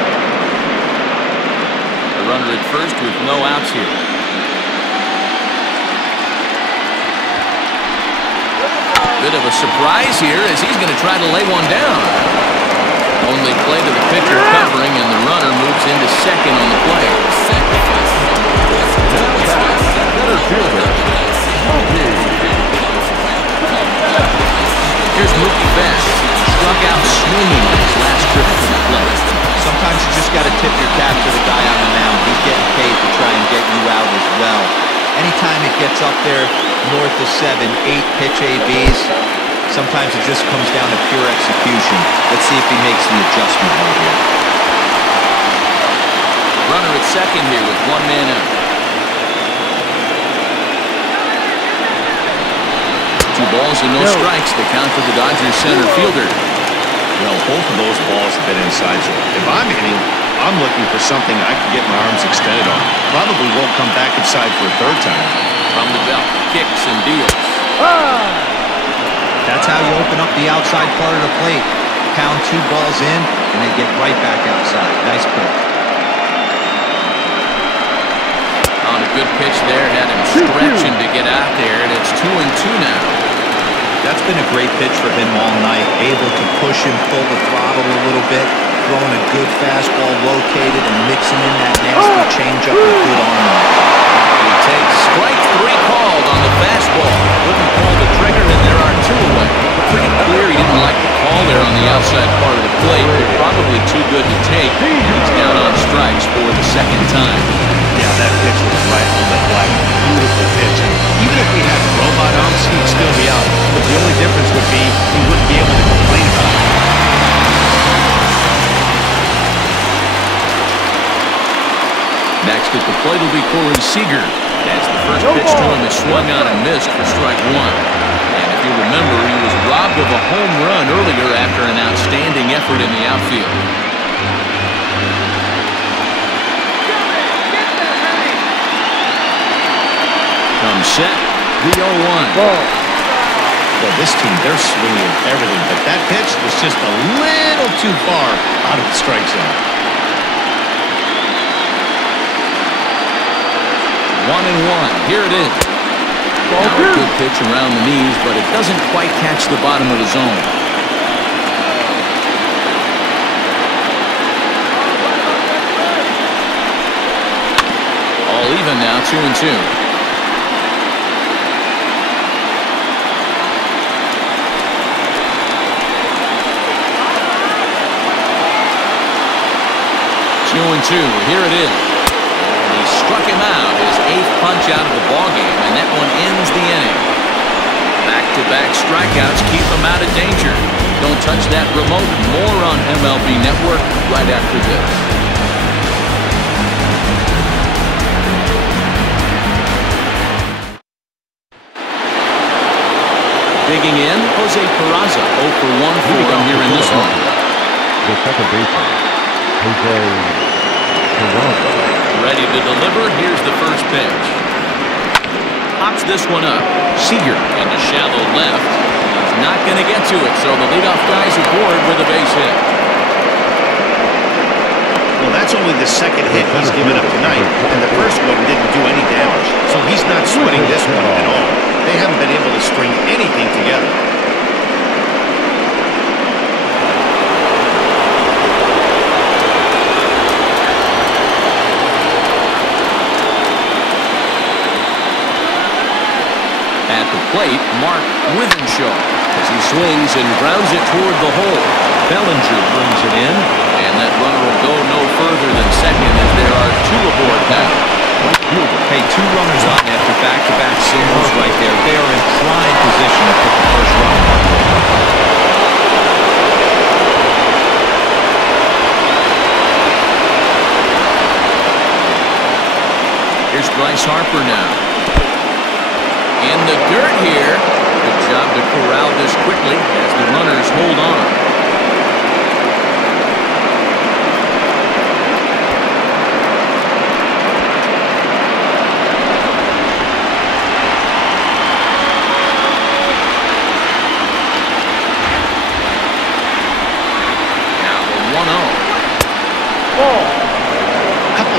A runner at first with no outs here. Bit of a surprise here as he's going to try to lay one down. Only play to the pitcher covering, and the runner moves into second on the play. Center fielder, Here's Mookie Betts. Struck out swinging on his last trip to the plate. Sometimes you just got to tip your cap to the guy on the mound. He's getting paid to try and get you out as well. Anytime it gets up there north of 7, 8 pitch ABs, sometimes it just comes down to pure execution. Let's see if he makes the adjustment right here. Runner at second here with one man out. 2 balls and no strikes. The count to the Dodgers center fielder. Well, both of those balls have been inside, so if I'm hitting, I'm looking for something I can get my arms extended on. Probably won't come back inside for a third time. From the belt, kicks and deals. That's how you open up the outside part of the plate. Pound 2 balls in, and then get right back outside. Nice pitch. On a good pitch there, had him stretching to get out there, and it's 2-2 now. That's been a great pitch for him all night. Able to push and pull the throttle a little bit, throwing a good fastball located and mixing in that nasty changeup with good arm. He takes strike 3 called on the fastball. Wouldn't pull the trigger, and there are 2 away. Pretty clear he didn't like the call there on the outside part of the plate, but probably too good to take. He's down on strikes for the second time. Yeah, that pitch was right on the black. Beautiful pitch. And even if we had robot arms, he'd still be out. But the only difference would be he wouldn't be able to complain about it. Next at the plate will be Corey Seager. As the first pitch to him is swung on and missed for strike 1. And if you remember, he was robbed of a home run earlier after an outstanding effort in the outfield. Comes set, the 0-1. Well, this team, they're swinging everything, but that pitch was just a little too far out of the strike zone. 1-1. Here it is. Now a good pitch around the knees, but it doesn't quite catch the bottom of the zone. All even now, 2-2. Here it is. He struck him out, his 8th punch out of the ballgame, and that one ends the inning. Back-to-back strikeouts keep him out of danger. Don't touch that remote. More on MLB Network right after this. Digging in, Jose Peraza, 0 for 1 for him here in this one. The second baseman, Jose Peraza. Ready to deliver. Here's the first pitch. Pops this one up. Seager into shallow left. He's not going to get to it, so the leadoff guy's aboard with a base hit. Well, that's only the second hit he's given up tonight, and the first one didn't do any damage. So he's not sweating this one at all. They haven't been able to string anything together. At the plate, Mark Withenshaw as he swings and grounds it toward the hole. Bellinger brings it in, and that runner will go no further than second as there are 2 aboard now. Hey, 2 runners on after back-to-back singles right there. They are in prime position to put the first run. Here's Bryce Harper now. In the dirt here. Good job to corral this quickly as the runners hold on.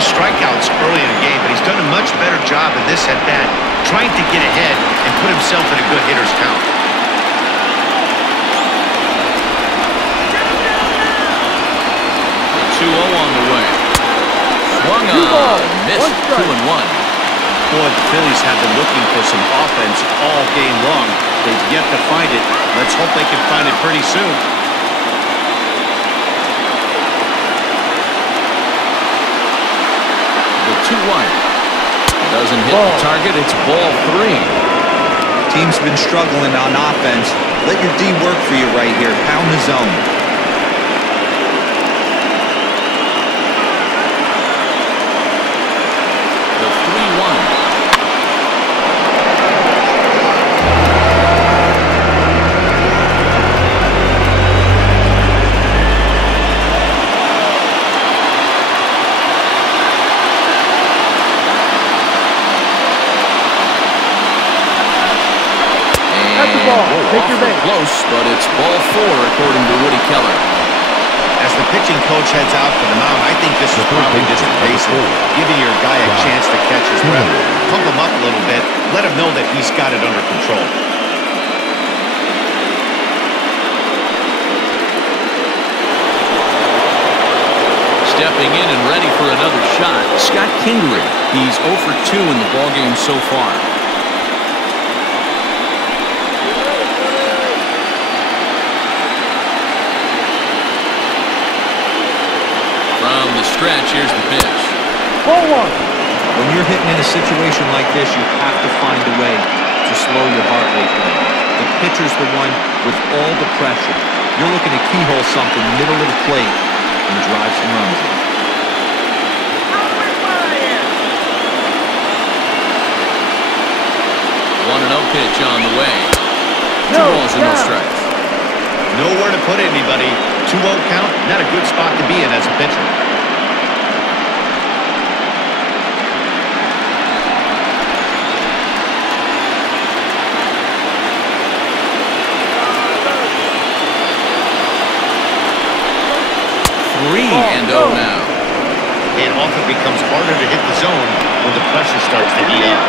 Strikeouts early in the game, but he's done a much better job in this at-bat, trying to get ahead and put himself in a good hitter's count. The 2-0 on the way. Swung on, missed, 2-1. Boy, the Phillies have been looking for some offense all game long. They've yet to find it. Let's hope they can find it pretty soon. 2-1. Doesn't hit the target. It's ball 3. Team's been struggling on offense. Let your D work for you right here. Pound the zone. The 3-1. Take your base. Close, but it's ball 4 according to Woody Keller. As the pitching coach heads out for the mound, I think this is probably just a basic, giving your guy a chance to catch his breath. Pump him up a little bit. Let him know that he's got it under control. Stepping in and ready for another shot, Scott Kingery. He's 0 for 2 in the ballgame so far. From the stretch, here's the pitch. Ball 1. When you're hitting in a situation like this, you have to find a way to slow your heart rate down. The pitcher's the one with all the pressure. You're looking to keyhole something middle of the plate and drive some runs in. 1-0 pitch on the way. 2 balls and no strikes. Nowhere to put anybody. 2-0 count, not a good spot to be in as a pitcher. And 0 now. It often becomes harder to hit the zone when the pressure starts to heat up.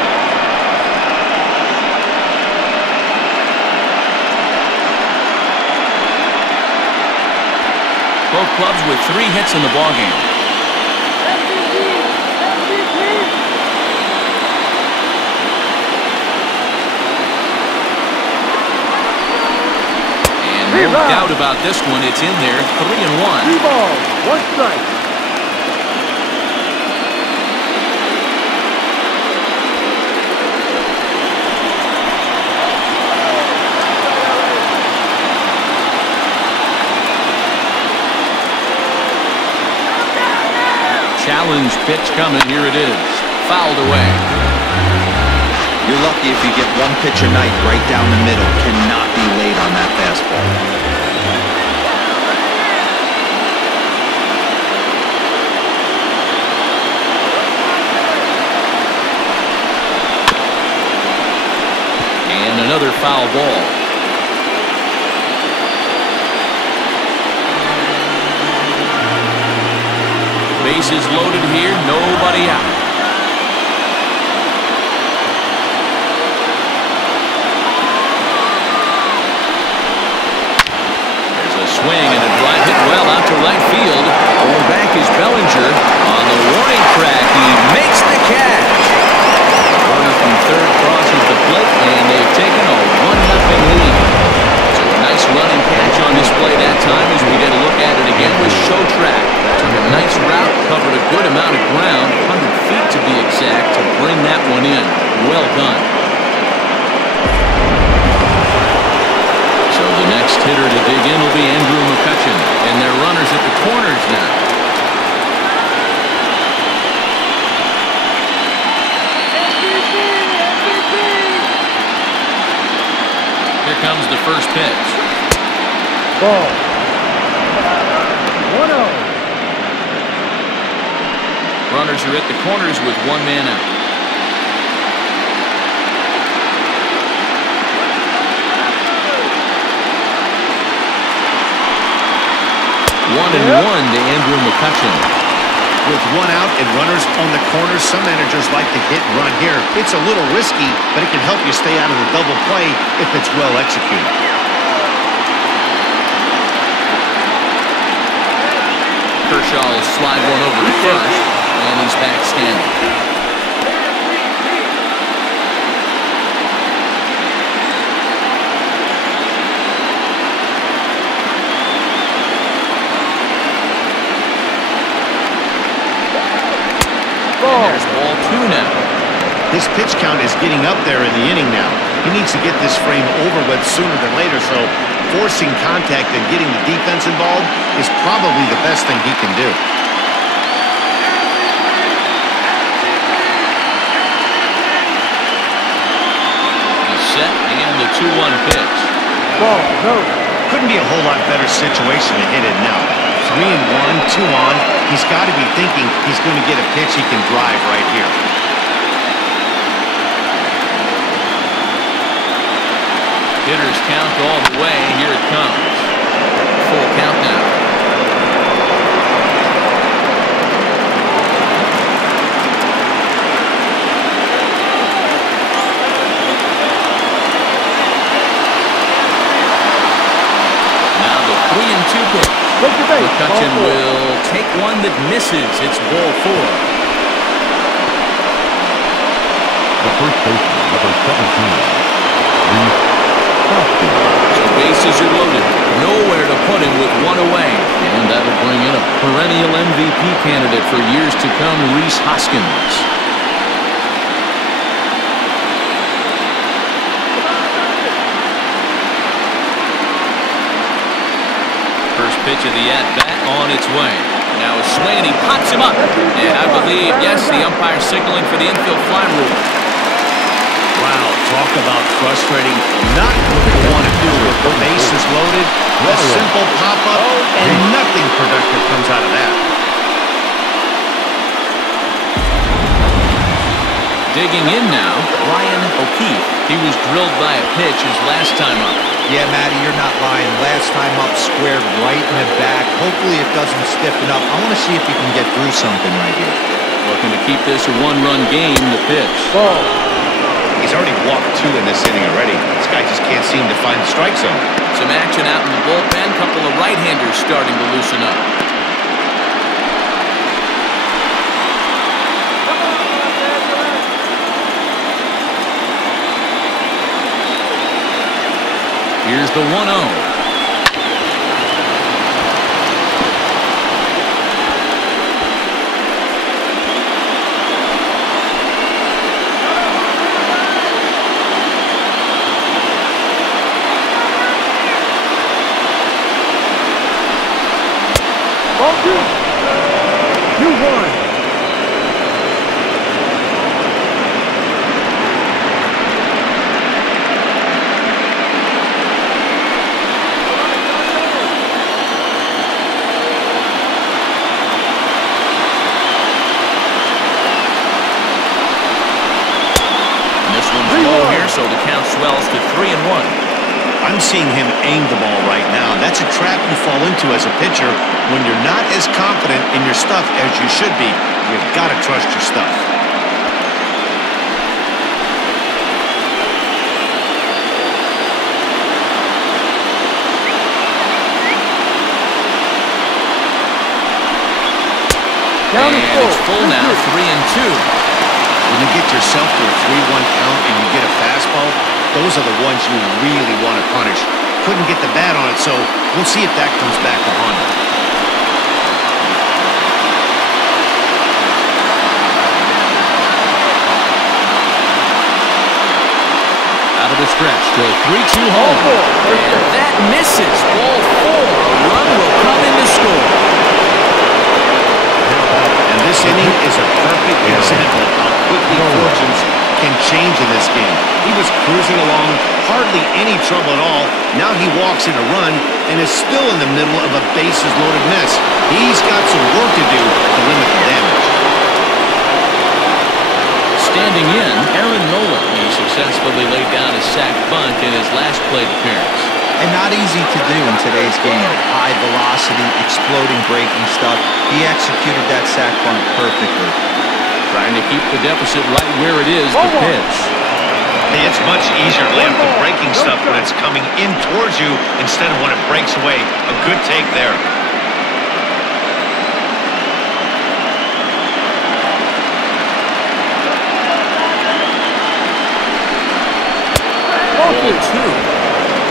Both clubs with 3 hits in the ballgame. And no doubt about this one. It's in there. 3-1. 3 balls, 1 strike. Challenge pitch coming. Here it is. Fouled away. You're lucky if you get one pitch a night right down the middle. Cannot be late on that fastball. And another foul ball. Bases loaded here, nobody out. There's a swing and a drive hit well out to right field. Going back is Bellinger on the warning track. He makes the catch. Runner from third crosses the plate, and they've taken a 1-0 lead. So a nice running catch on display that time as we get a look at it again with Show Track. Took a nice route, covered a good amount of ground, 100 feet Here comes the first pitch. Ball. 1-0. Runners are at the corners with one man out. 1-1 to Andrew McCutchen. With one out and runners on the corners, some managers like to hit and run here. It's a little risky, but it can help you stay out of the double play if it's well executed. Kershaw will slide one over to first, and he's back standing. And there's ball 2 now. His pitch count is getting up there in the inning now. He needs to get this frame over with sooner than later, so forcing contact and getting the defense involved is probably the best thing he can do. He's set, and the 2-1 pitch. Ball. No. Couldn't be a whole lot better situation to hit it now. 3-1, 2 on. He's got to be thinking he's going to get a pitch he can drive right here. Hitters count all the way. Here it comes. Full count now. Now the 3-2 pitch. McCutchen will take one that misses. It's ball 4. The first baseman, number 17. So bases are loaded. Nowhere to put him with one away. And that'll bring in a perennial MVP candidate for years to come, Rhys Hoskins. First pitch of the at-bat on its way. Now a swing, and he pops him up. And I believe, yes, the umpire signaling for the infield fly rule. Wow, talk about frustrating. Not what you want to do with the bases loaded. A simple pop-up, and nothing productive comes out of that. Digging in now, Ryan O'Keefe. He was drilled by a pitch his last time up. Yeah, Matty, you're not lying. Last time up, squared right in the back. Hopefully it doesn't stiffen up. I want to see if he can get through something right here. Looking to keep this a one-run game, the pitch. Ball. He's already walked 2 in this inning already. This guy just can't seem to find the strike zone. Some action out in the bullpen. Couple of right-handers starting to loosen up. Here's the 1-0. Ball 2. 2-1. Low here, so the count swells to 3-1. I'm seeing him aim the ball right now. That's a trap you fall into as a pitcher when you're not as confident in your stuff as you should be. You've got to trust your stuff. Down and it's full now, 3-2. When you get yourself to a 3-1 count and you get a fastball, those are the ones you really want to punish. Couldn't get the bat on it, so we'll see if that comes back to haunt him. Out of the stretch to a 3-2 home. And that misses. Ball 4. A run will come in to score. And this inning is a perfect example of how quickly fortunes can change in this game. He was cruising along, hardly any trouble at all. Now he walks in a run and is still in the middle of a bases-loaded mess. He's got some work to do to limit the damage. Standing in, Aaron Nola. He successfully laid down a sac bunt in his last plate appearance. And not easy to do in today's game. High velocity, exploding breaking stuff. He executed that sac bunt perfectly. Trying to keep the deficit right where it is, the pitch. Hey, it's much easier to lay up the breaking stuff when it's coming in towards you instead of when it breaks away. A good take there. Ball 2.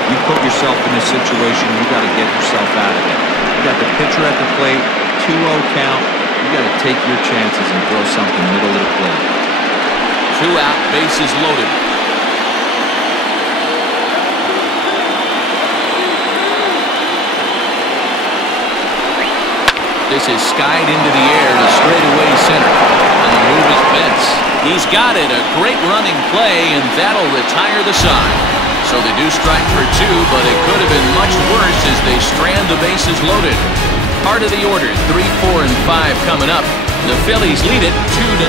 You put yourself in this situation, you got to get yourself out of it. You got the pitcher at the plate, 2-0 count. You got to take your chances and throw something middle of the plate. 2 out, bases loaded. This is skied into the air to straightaway center. And the move is Vince. He's got it, a great running play, and that'll retire the side. So they do strike for 2, but it could have been much worse as they strand the bases loaded. Part of the order, 3, 4, and 5 coming up. The Phillies lead it 2-0.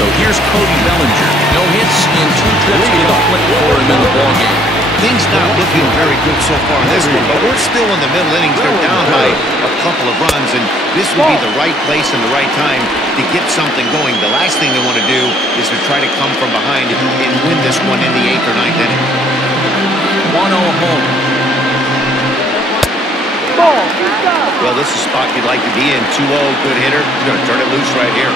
So here's Cody Bellinger. No hits in 2 trips to the plate for him in the ballgame. Things not looking very good so far in this one, but we're still in the middle innings. They're down by a couple of runs, and this would be the right place and the right time to get something going. The last thing they want to do is to try to come from behind and win this one in the 8th or 9th inning. 1-0 home. Well, this is a spot you'd like to be in. 2-0, good hitter. He's going to turn it loose right here.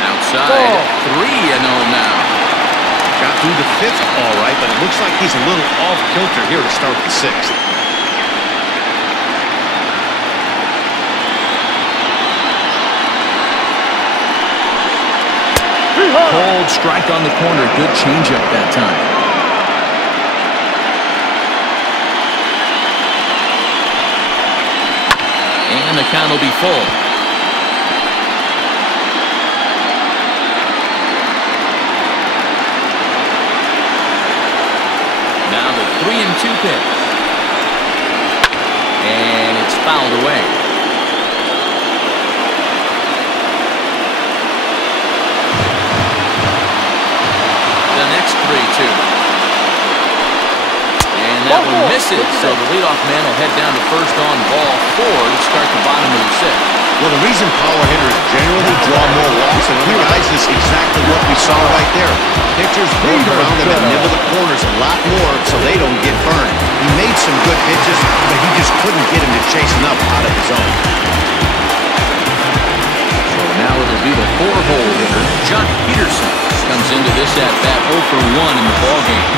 Outside, 3-0 now. Got through the 5th all right, but it looks like he's a little off kilter here to start the 6th. Cold strike on the corner. Good changeup that time. And the count will be full. Now the 3-2 pitch. And it's fouled away. The next 3-2. And that one misses, so the leadoff man will head down to first on ball 4 to start the bottom of the 6th. Well, the reason power hitters generally draw more walks than other guys is exactly what we saw right there. Pitchers work around them and nibble the corners a lot more so they don't get burned. He made some good pitches, but he just couldn't get him to chase enough out of his own. So now it'll be the 4-hole hitter, Jock Peterson, comes into this at-bat 0 for 1 in the ballgame.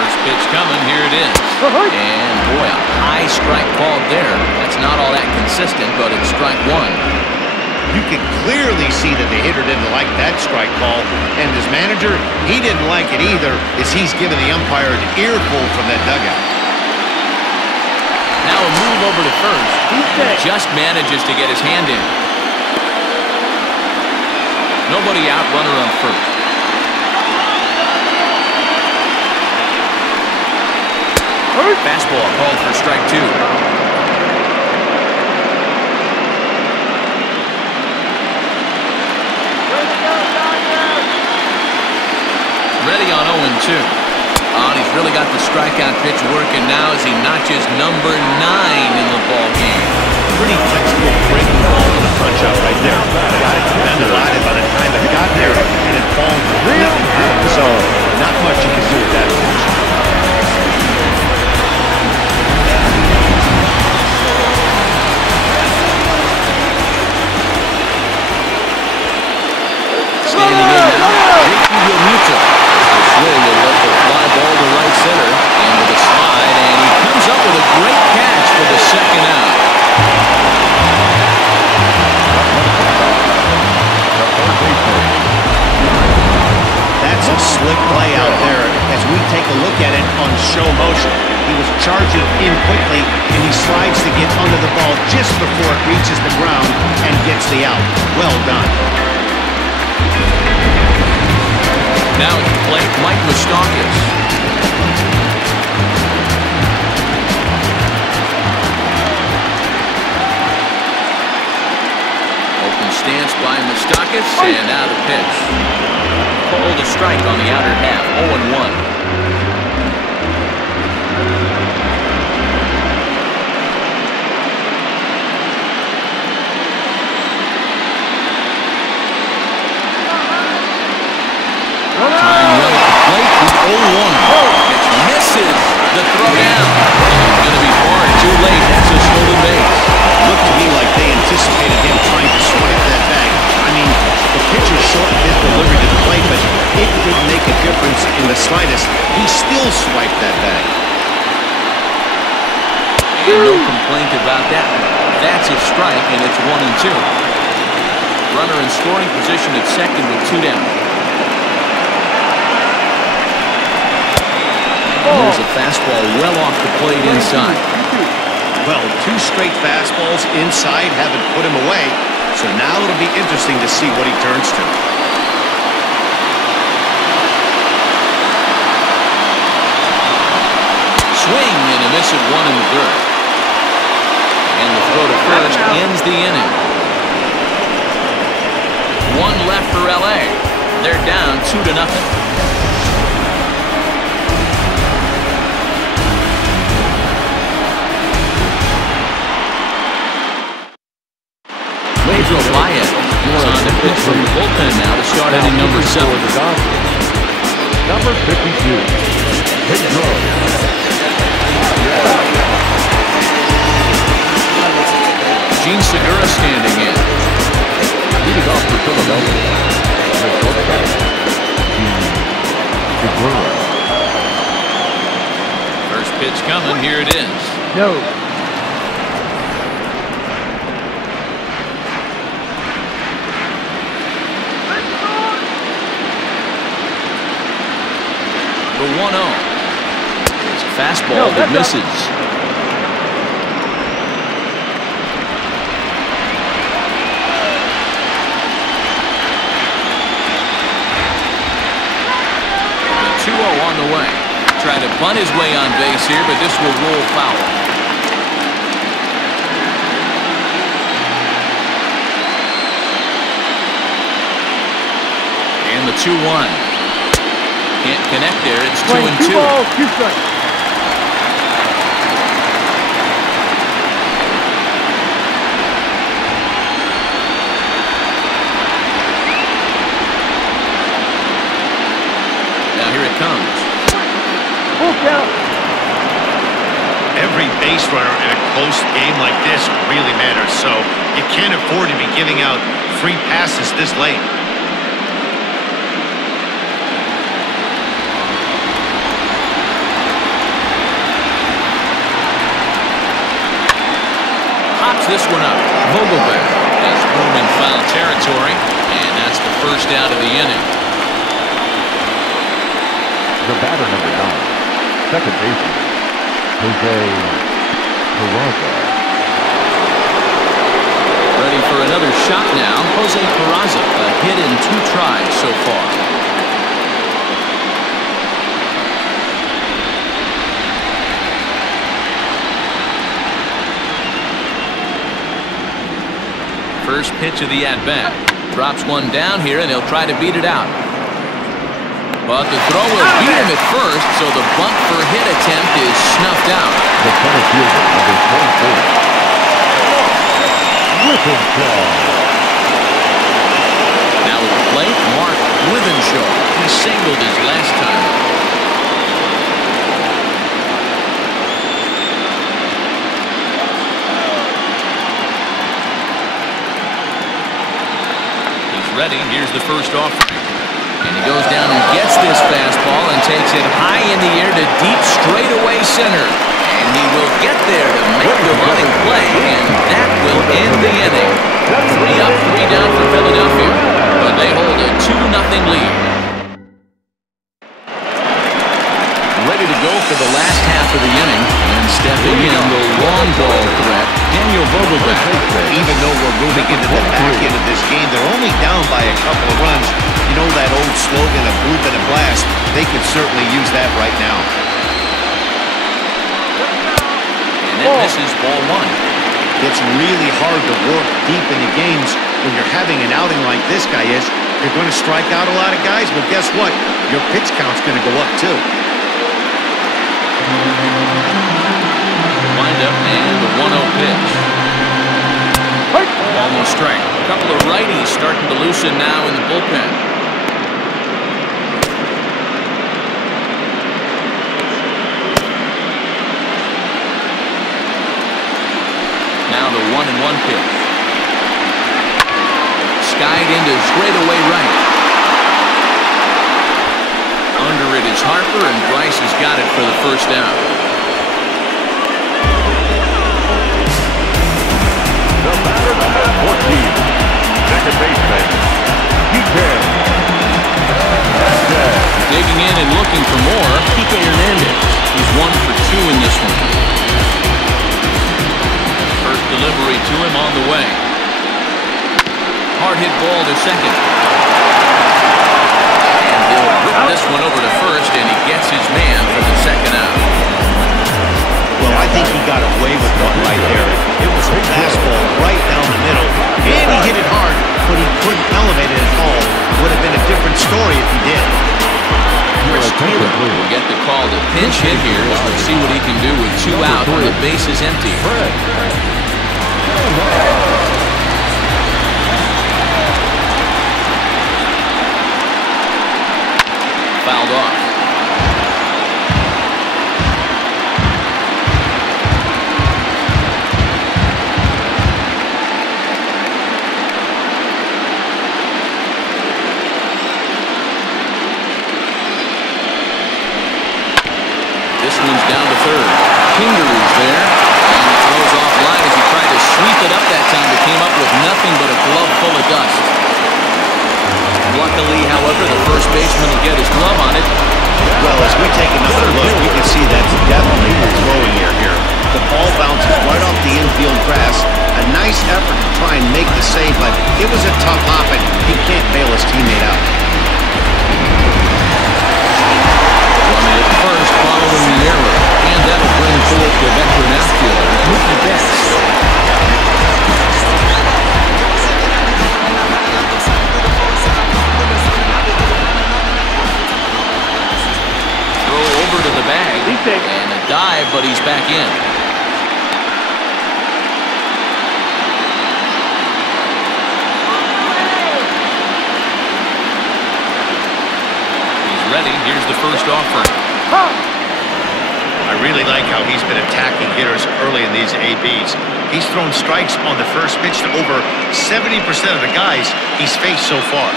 First pitch coming, here it is. And boy, a high strike called there. That's not all that consistent, but it's strike 1. You can clearly see that the hitter didn't like that strike call, and his manager, he didn't like it either, as he's giving the umpire an earful from that dugout. Now a move over to first. Just manages to get his hand in. Nobody out, runner on first. Fastball called for strike 2. Ready on 0-2. And he's really got the strikeout pitch working now as he notches number 9 in the ball game. Pretty textbook breaking ball with a punch-out right there. Got it bend a lot, and by the time it got there, it had fallen completely through. So not much you can do with that pitch. Standing in now, Ricky Realmuto. The swing will let the fly ball to right center. And with a slide, and he comes up with a great catch for the 2nd out. quickly, and he slides to get under the ball just before it reaches the ground and gets the out. Well done. Now at the plate, Mike Moustakas. Open stance by Moustakas, and out of pitch. Called a strike on the outer half, 0-1. Time well at the plate, the 0-1. Pitch misses the throw down. It's going to be far too late. That's a stolen base. Looked to me like they anticipated him trying to swipe that bag. I mean, the pitcher shortened his delivery to the plate, but it didn't make a difference in the slightest. He still swiped that bag. And no complaint about that. That's a strike, and it's 1-2. Runner in scoring position at second with 2 down. Here's a fastball well off the plate inside. Well, 2 straight fastballs inside haven't put him away, so now it'll be interesting to see what he turns to. Swing and a miss at 1 in the third. And the throw to first ends the inning. 1 left for LA. They're down 2-0. Pedro Baez is on the pitch from the bullpen now to start inning number 7. Number 52, Pedro. Gene Segura standing in. Leading off for Philadelphia, the shortstop, Gene Segura. First pitch coming. Here it is. No. The 1-0. It's a fastball that misses. The 2-0 on the way. Trying to bunt his way on base here, but this will roll foul. And the 2-1. Can't connect there. It's 2-2. 2 balls, 2 strikes. Now here it comes. Full count. Every base runner in a close game like this really matters, so you can't afford to be giving out free passes this late. Pops this one up. Vogelbach has room in foul territory, and that's the first out of the inning. The batter number 9, second baseman, Jose Peraza. Ready for another shot now. Jose Peraza, a hit in 2 tries so far. First pitch of the at-bat. Drops one down here, and he'll try to beat it out. But the throw will beat him at first, so the bunt for hit attempt is snuffed out. The center fielder, number 24, Withenshaw. Now at the plate, Mark Withenshaw. He singled his last time. Ready. Here's the first offering. And he goes down and gets this fastball and takes it high in the air to deep straightaway center. And he will get there to make the running play, and that will end the inning. 3 up, 3 down for Philadelphia, but they hold a 2-0 lead. Ready to go for the last half of the inning, and stepping in little bit. Even though we're moving into the back end of this game, they're only down by a couple of runs. You know that old slogan, a bloop and a blast? They could certainly use that right now. And it misses ball one. It's really hard to work deep into games when you're having an outing like this guy is. You're going to strike out a lot of guys. Well, guess what? Your pitch count's going to go up, too. Wind up and the 1-0 pitch. Almost strike. A couple of righties starting to loosen now in the bullpen. Now the 1-1 pitch. Skied into straightaway right. Under it is Harper, and Bryce has got it for the first down. The batter number 14, second baseman, Digging in and looking for more, Kike Hernandez. He's 1 for 2 in this one. First delivery to him on the way. Hard hit ball to second. And he'll rip this one over to first, and he gets his man for the second out. Well, I think he got away with one right there. It was a fastball right down the middle, and he hit it hard, but he couldn't elevate it at all. Would have been a different story if he did. Chris Taylor will get the call to pinch hit here as we'll see what he can do with 2 out when the base is empty. Fouled off. This one's down to third. Kingery's there, and he throws off line as he tried to sweep it up that time, but came up with nothing but a glove full of dust. Luckily, however, the first baseman will get his glove on it. Well, as we take another look, we can see that's definitely a throwing error here. The ball bounces right off the infield grass. A nice effort to try and make the save, but it was a tough hop, and he can't bail his teammate out. Running at first following the error, and that'll bring forth the veteran outfielder, Mookie Betts. Over to the bag, and a dive, but he's back in. He's ready. Here's the first offering. I really like how he's been attacking hitters early in these ABs. He's thrown strikes on the first pitch to over 70% of the guys he's faced so far.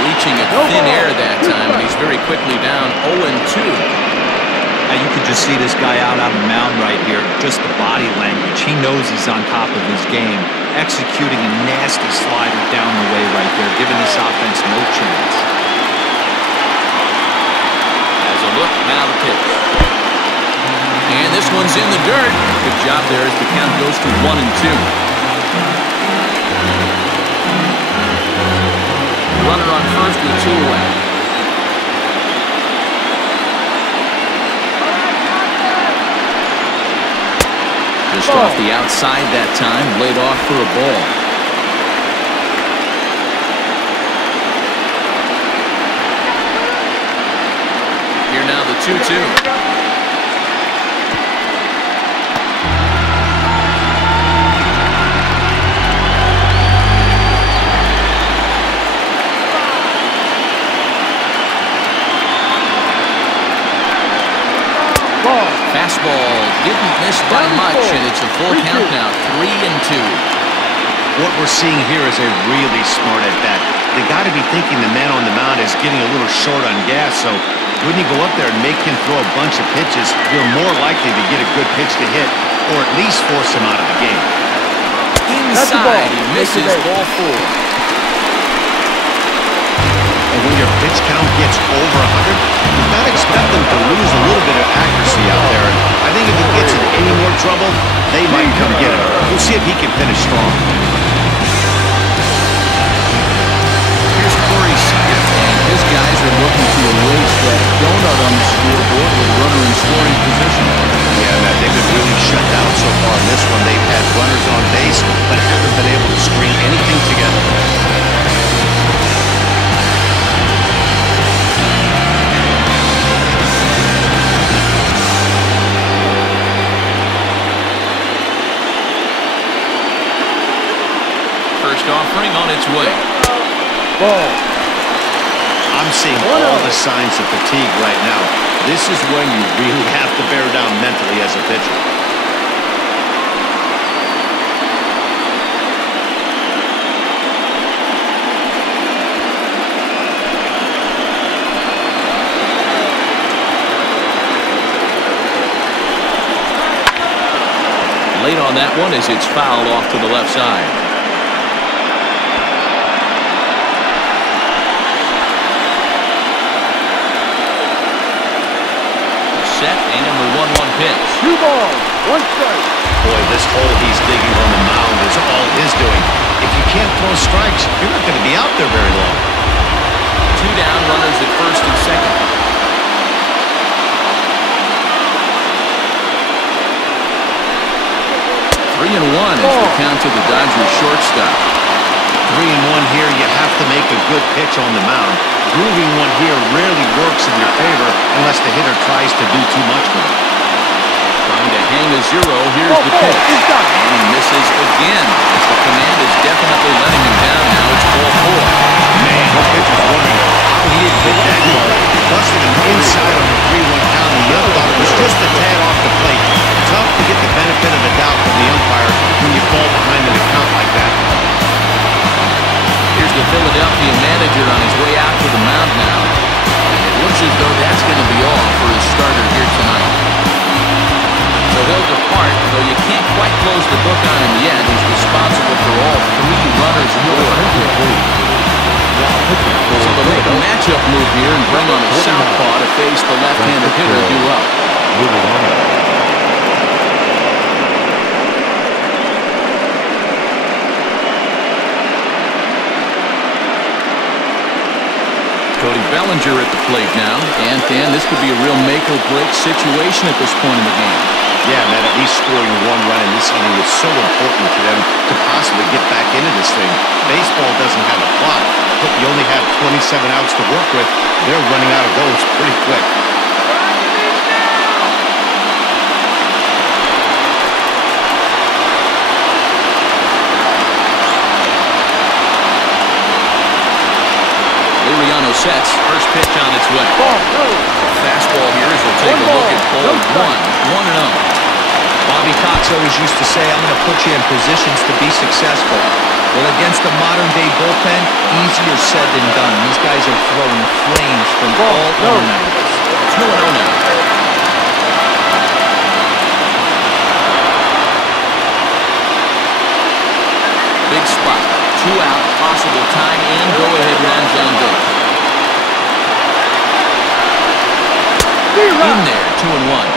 Reaching at thin air that time, and he's very quickly down 0-2. Now you could just see this guy out on the mound right here. Just the body language. He knows he's on top of his game. Executing a nasty slider down the way right there, giving this offense no chance. As a look, now the pitch. And this one's in the dirt. Good job there as the count goes to 1-2. Runner on first with 2 away. Just off the outside that time, laid off for a ball. Here now the 2-2. Fastball didn't miss by much, and it's a full count now, 3-2. What we're seeing here is a really smart at-bat. They got to be thinking the man on the mound is getting a little short on gas, so when you go up there and make him throw a bunch of pitches, you're more likely to get a good pitch to hit, or at least force him out of the game. Inside, he misses ball 4. And when your pitch count gets over 100, you've got to expect them to lose a trouble, they might come get him. We'll see if he can finish strong. Here's Corey Seager, and his guys are looking to erase that donut on the scoreboard with a runner in scoring position. Yeah, Matt, they've been really shut down so far in this one. They've had runners on base, but haven't been able to string anything together. First offering on its way. Ball. I'm seeing all the signs of fatigue right now. This is when you really have to bear down mentally as a pitcher. Late on that one as it's fouled off to the left side. Set and the 1-1 pitch. 2 balls, 1 strike. Boy, this hole he's digging on the mound is all his doing. If you can't throw strikes, you're not going to be out there very long. 2 down, runners at first and second. 3-1 is the count to the Dodgers shortstop. 3-1 here, you have to make a good pitch on the mound. Grooving one here rarely works in your favor unless the hitter tries to do too much with it. Trying to hang a 0, here's the pitch. And he misses again. As the command is definitely letting him down now. It's ball 4. Man, the pitcher's wondering how he didn't hit that ball. Busted him inside on the 3-1 count. The other thought it was just a tad off the plate. Tough to get the benefit of the doubt from the umpire when you fall behind in a count like that. Here's the Philadelphia manager on his way out to the mound now. And it looks as though that's going to be all for his starter here tonight. So he'll depart, though you can't quite close the book on him yet. He's responsible for all 3 runners aboard. So they'll make a matchup move here and bring on a southpaw to face the left-handed hitter due up. Moving on. Cody Bellinger at the plate now. And, Dan, this could be a real make-or-break situation at this point in the game. Yeah, Matt, at least scoring 1 run in this inning is so important to them to possibly get back into this thing. Baseball doesn't have a clock, but you only have 27 outs to work with. They're running out of those pretty quick. Sets. First pitch on its way. Fastball here as we'll take a look at ball 1. 1-0. Bobby Cox always used to say, I'm going to put you in positions to be successful. Well, against the modern-day bullpen, easier said than done. These guys are throwing flames from all angles. 2-0 now. Big spot. 2 out. Possible time in. Go-ahead runs on base. In there, 2-1.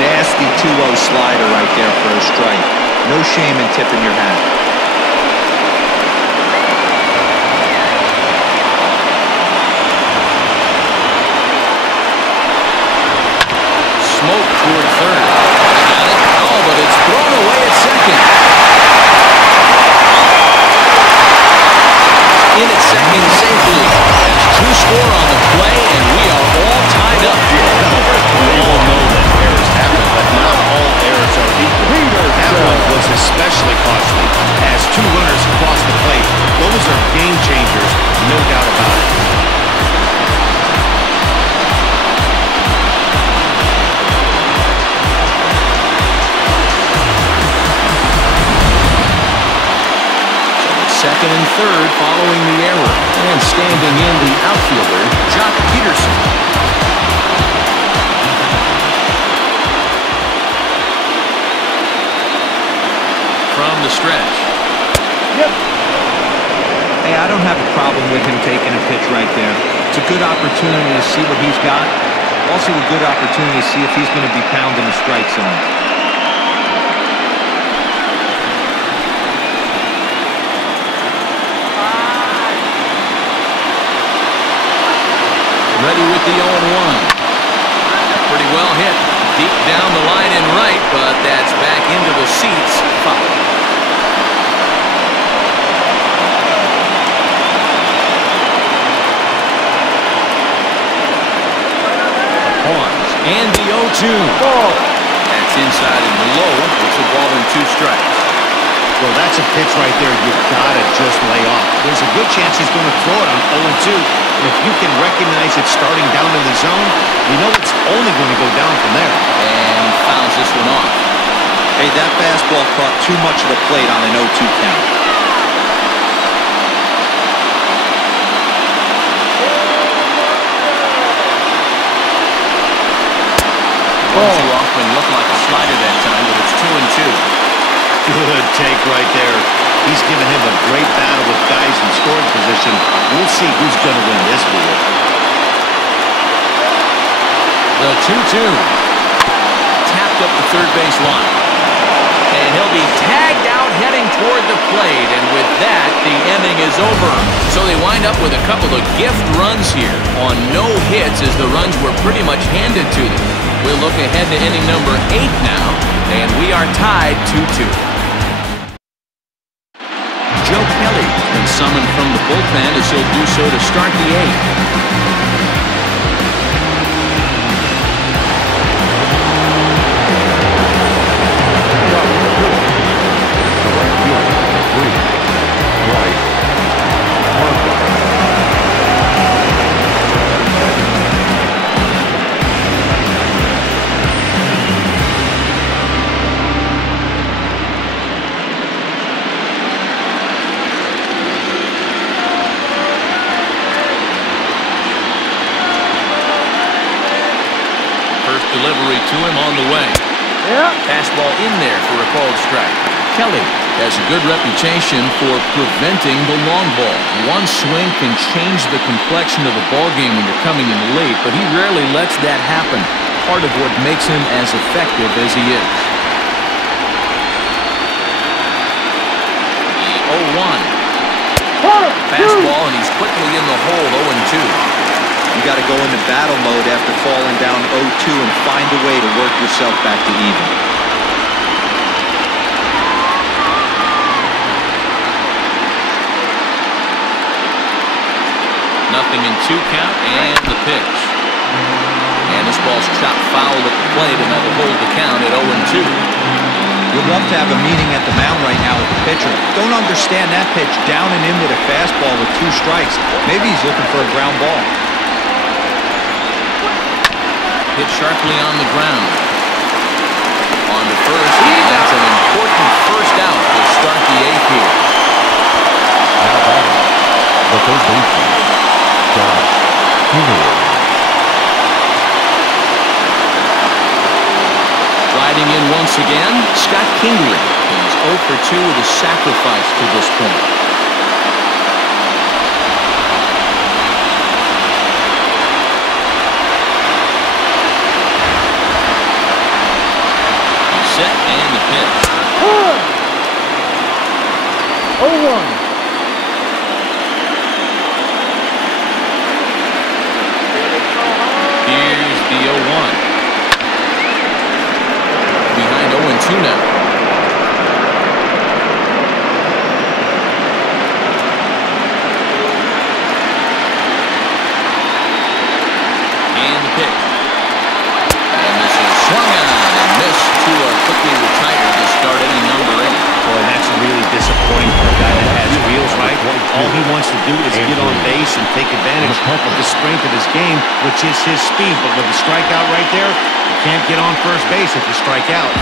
Nasty 2-0 slider right there for a strike. No shame in tipping your hat. Smoke toward third. Got it. Oh, but it's thrown away at second. In at second safely. That's 2 score on the play, and we are all tied up here. We all know that errors happen, but not all errors are equal. That one was especially costly. As 2 runners cross the plate, those are game changers, no doubt about it. Second and third following the error. And standing in the outfielder, Jock Peterson. From the stretch. Hey, I don't have a problem with him taking a pitch right there. It's a good opportunity to see what he's got. Also a good opportunity to see if he's going to be pounding the strike zone. ready with the 0-1. Pretty well hit. Deep down the line in right, but that's back into the seats. Foul. And the 0-2. That's inside and low. It's a ball and 2 strikes. Well, that's a pitch right there you've got to just lay off. There's a good chance he's going to throw it on 0-2. And if you can recognize it starting down in the zone, you know it's only going to go down from there. And fouls this one off. Hey, that fastball caught too much of the plate on an 0-2 count. Too often looked like a slider that time, but it's 2-2. Good take right there. He's given him a great battle with guys in scoring position. We'll see who's going to win this duel. The 2-2. Tapped up the third base line. And he'll be tagged out heading toward the plate. And with that, the inning is over. So they wind up with a couple of gift runs here on no hits as the runs were pretty much handed to them. We'll look ahead to inning number 8 now, and we are tied 2-2. Joe Kelly has been summoned from the bullpen as he'll do so to start the 8th. Delivery to him on the way. Fastball in there for a called strike. Kelly has a good reputation for preventing the long ball. One swing can change the complexion of the ball game when you're coming in late, but he rarely lets that happen. Part of what makes him as effective as he is. The 0-1. Fastball, and he's quickly in the hole. 0-2. You got to go into battle mode after falling down 0-2 and find a way to work yourself back to even. Nothing in 2 count, and the pitch. And this ball's chopped foul at the plate, and that'll hold the count at 0-2. You'd love to have a meeting at the mound right now with the pitcher. Don't understand that pitch down and in with a fastball with 2 strikes. Maybe he's looking for a ground ball. Hit sharply on the ground. On to first, and that's an important first out to start the 8th here. Now batting, the third baseman, Josh Kingery. Riding in once again, Scott Kingery. He's 0 for 2 with a sacrifice to this point. Set and the pitch. 0-1. Here's the 0-1. Behind 0-2 now. And the pitch. And this is swung on and missed to quickly retired to start inning number 8. Boy, that's really disappointing for a guy that has wheels, right? All he wants to do is get on base and take advantage of the strength of his game, which is his speed. But with the strikeout right there, you can't get on first base if you strike out.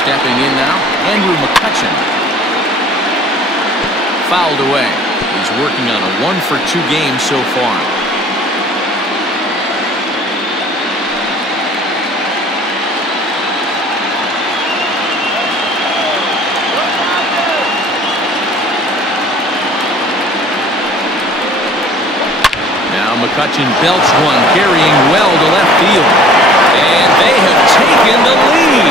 Stepping in now, Andrew McCutchen. Fouled away. He's working on a 1 for 2 game so far. Now McCutchen belts one, carrying well to left field. And they have taken the lead.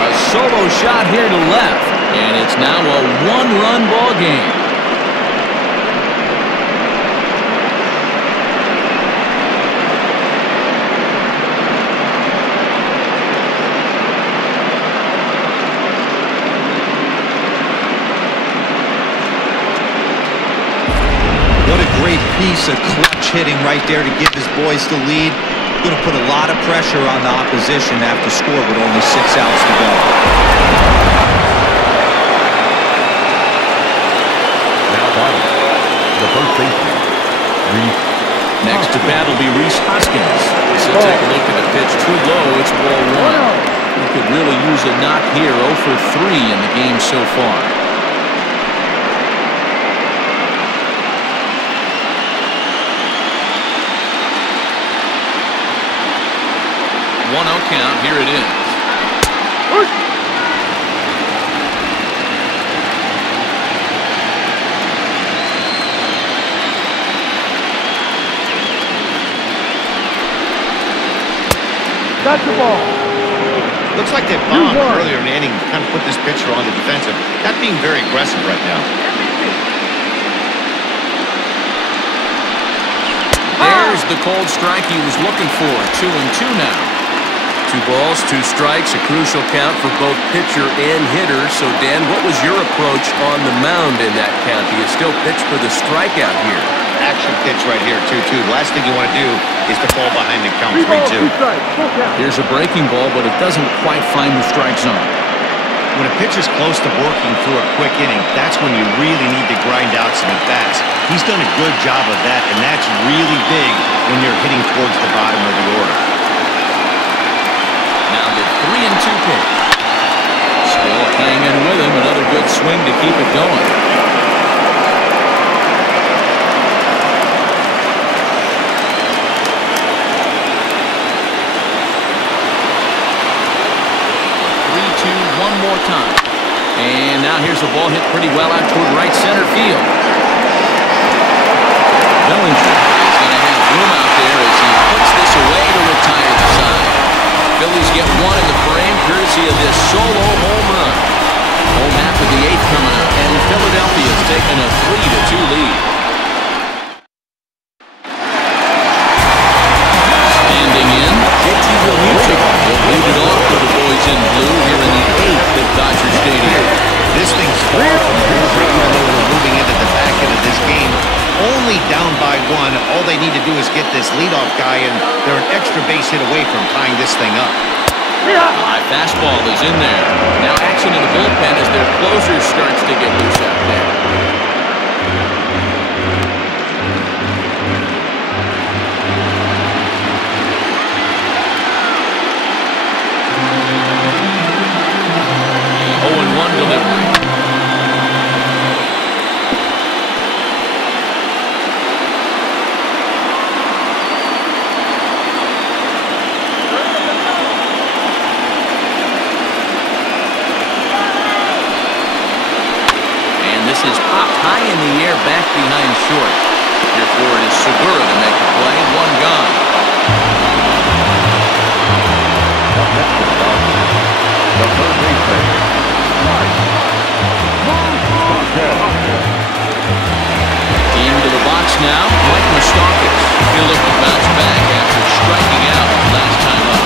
A solo shot here to left. And it's now a one-run ball game. What a great piece of clutch hitting right there to give his boys the lead. Going to put a lot of pressure on the opposition to have to score with only 6 outs to go. Now batting, the first baseman, Reese. Next to bat will be Reese Hoskins. So take a look at the pitch. Too low. It's ball 1. He could really use a knock here. 0 for 3 in the game so far. 1-0 count. Here it is. That's the ball. Looks like they bombed earlier in the inning, kind of put this pitcher on the defensive. Not being very aggressive right now. There's the cold strike he was looking for. 2-2 now. 2 balls, 2 strikes, a crucial count for both pitcher and hitter. So, Dan, what was your approach on the mound in that count? Do you still pitch for the strikeout here? Action pitch right here, 2-2. The last thing you want to do is to fall behind the count 3-2. Here's a breaking ball, but it doesn't quite find the strike zone. When a pitcher's close to working through a quick inning, that's when you really need to grind out some at-bats. He's done a good job of that, and that's really big when you're hitting towards the bottom of the order. Now the 3-2 pitch. Still hanging with him. Another good swing to keep it going. One more time. And now here's a ball hit pretty well out toward right center field. Bellinger is going to have room out there as he puts this away to retire the side. Phillies get 1 in the frame courtesy of this solo home run. Home half of the 8th coming up, and Philadelphia's taking a 3-2 lead. Standing in, JT Realmuto will lead it off for the boys in blue here in the 8th at Dodger Stadium. This thing's far from over, even though we're moving into the back end of this game. Only down by 1. All they need to do is get this leadoff guy, and they're an extra base hit away from tying this thing up. High fastball is in there. Now action in the bullpen as their closer starts to get loose out there. The 0-1 delivery. Is popped high in the air back behind short. Here for it is Segura to make the play. 1 gone. Up next to the Dodgers, the third baseman, Team to the box now. Mike Moustakas. He'll look to bounce back after striking out last time up.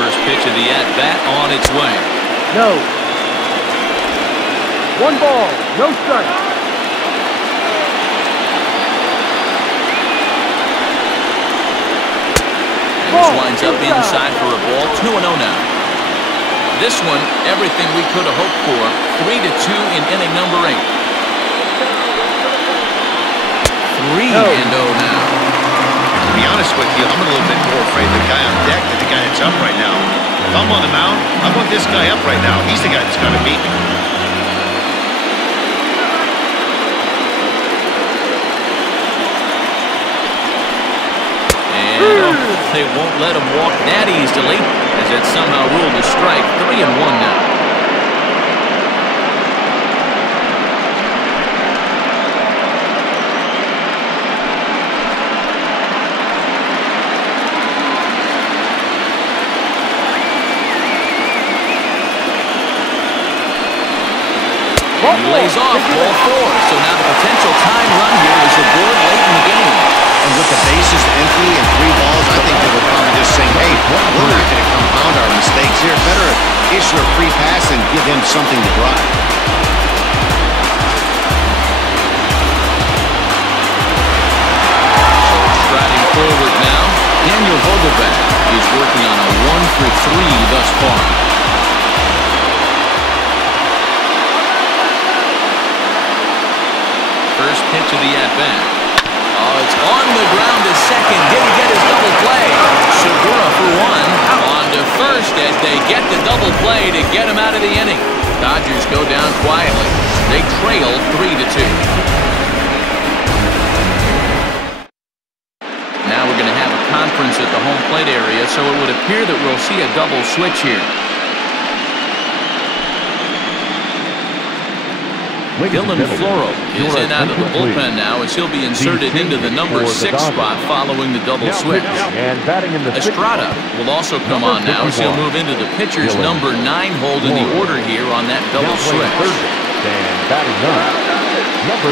First pitch of the at-bat on its way. No. 1 ball, no strike. And this winds up inside for a ball. 2-0 now. This one, everything we could have hoped for. 3-2 in inning number 8. 3-0 now. To be honest with you, I'm a little bit more afraid of the guy on deck than the guy that's up right now. If I'm on the mound, I want this guy up right now. He's the guy that's got to beat me. And they won't let him walk that easily as it's somehow ruled a strike. 3-1 now. He lays off ball 4. So now the potential time run here is aboard late in the game. And with the bases empty and 3 balls, I think they were probably just saying, hey, we're not going to compound our mistakes here. Better issue a free pass and give him something to drive. Striding forward now, Daniel Vogelbach is working on a 1-for-3 thus far. First pitch of the at-bat. Oh, it's on the ground to second. Did he get his double play? Segura for 1. On to first as they get the double play to get him out of the inning. Dodgers go down quietly. They trail 3-2. Now we're going to have a conference at the home plate area, so it would appear that we'll see a double switch here. Dylan Floro is in out of the bullpen now as he'll be inserted into the number 6 spot following the double switch. Estrada will also come on now as he'll move into the pitcher's number 9 hold in the order here on that double switch.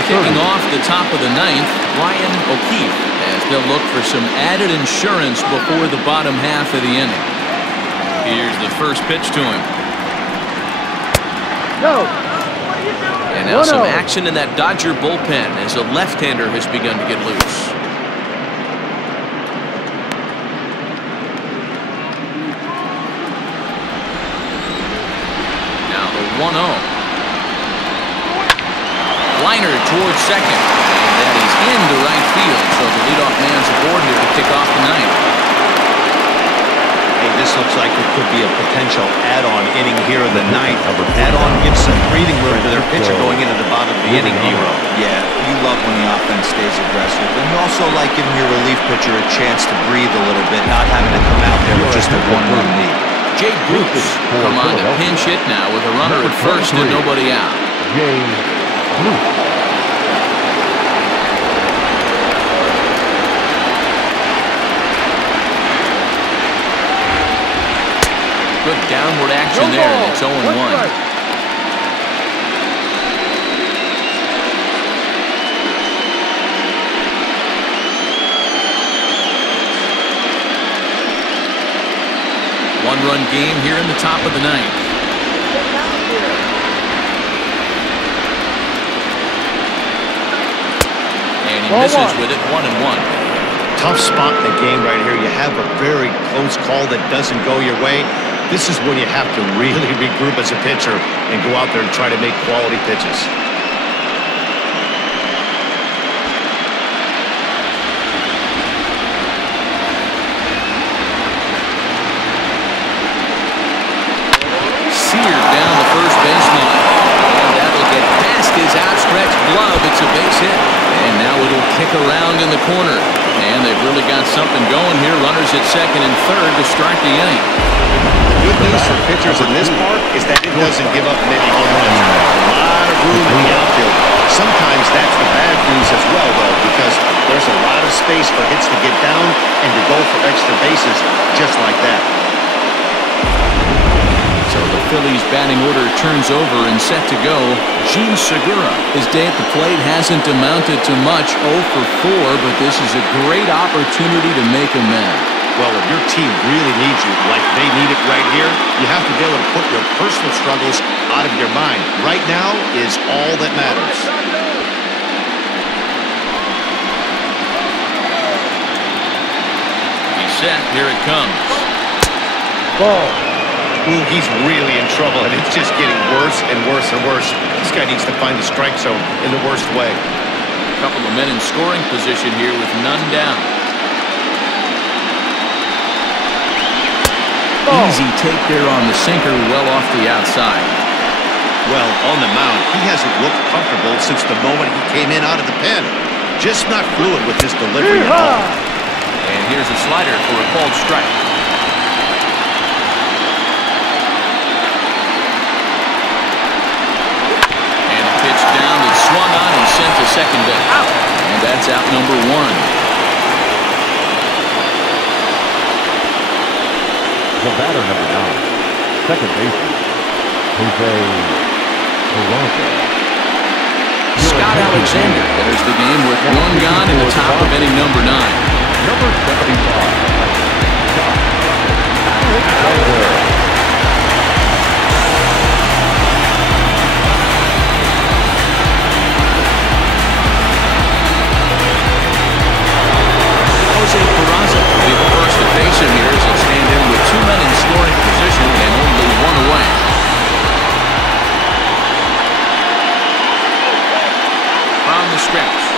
Kicking off the top of the 9th, Ryan O'Keefe, as they'll look for some added insurance before the bottom half of the inning. Here's the first pitch to him. No. And now some action in that Dodger bullpen as a left-hander has begun to get loose. Now the 1-0. Liner towards second. And that is into right field. So the leadoff man's aboard here to kick off the 9th. Hey, this looks like it could be a potential add-on inning here in the 9th. Add-on gives some breathing room to their pitcher going into the bottom of the inning, Hero. Yeah, you love when the offense stays aggressive. And you also like giving your relief pitcher a chance to breathe a little bit, not having to come out there with just a 1-run lead. Jay Bruce come on to pinch hit now with a runner at first and nobody out. Jay Bruce. Good downward action there, and it's 0-1. One-run game here in the top of the 9th. And he misses with it, 1-1. Tough spot in the game right here. You have a very close call that doesn't go your way. This is when you have to really regroup as a pitcher and go out there and try to make quality pitches. Seared down the first baseline. And that'll get past his outstretched glove. It's a base hit. And now it'll kick around in the corner. And they've really got something going here. Runners at second and third to start the inning. The good news for pitchers in this part is that it doesn't give up many home runs. A lot of room in the outfield. Sometimes that's the bad news as well, though, because there's a lot of space for hits to get down and to go for extra bases just like that. So the Phillies batting order turns over and set to go. Gene Segura. His day at the plate hasn't amounted to much, 0 for 4, but this is a great opportunity to make amends. Well, if your team really needs you, like they need it right here, you have to be able to put your personal struggles out of your mind. Right now is all that matters. He's set. Here it comes. Ball. Ooh, he's really in trouble, and it's just getting worse and worse and worse. This guy needs to find the strike zone in the worst way. A couple of men in scoring position here with none down. Easy take there on the sinker, well off the outside. Well, on the mound, he hasn't looked comfortable since the moment he came in out of the pen. Just not fluid with his delivery at all. And here's a slider for a called strike. And a pitch down that's swung on and sent to second base. And that's out number 1. The batter, number 9, second baseman, Jose Toronto. Scott Alexander enters the game with one gone in the top of inning number 9. Number 75. Jose Peraza will be the first to face him here as he'll stand in with 2 men in scoring position and only 1 away. From the stretch.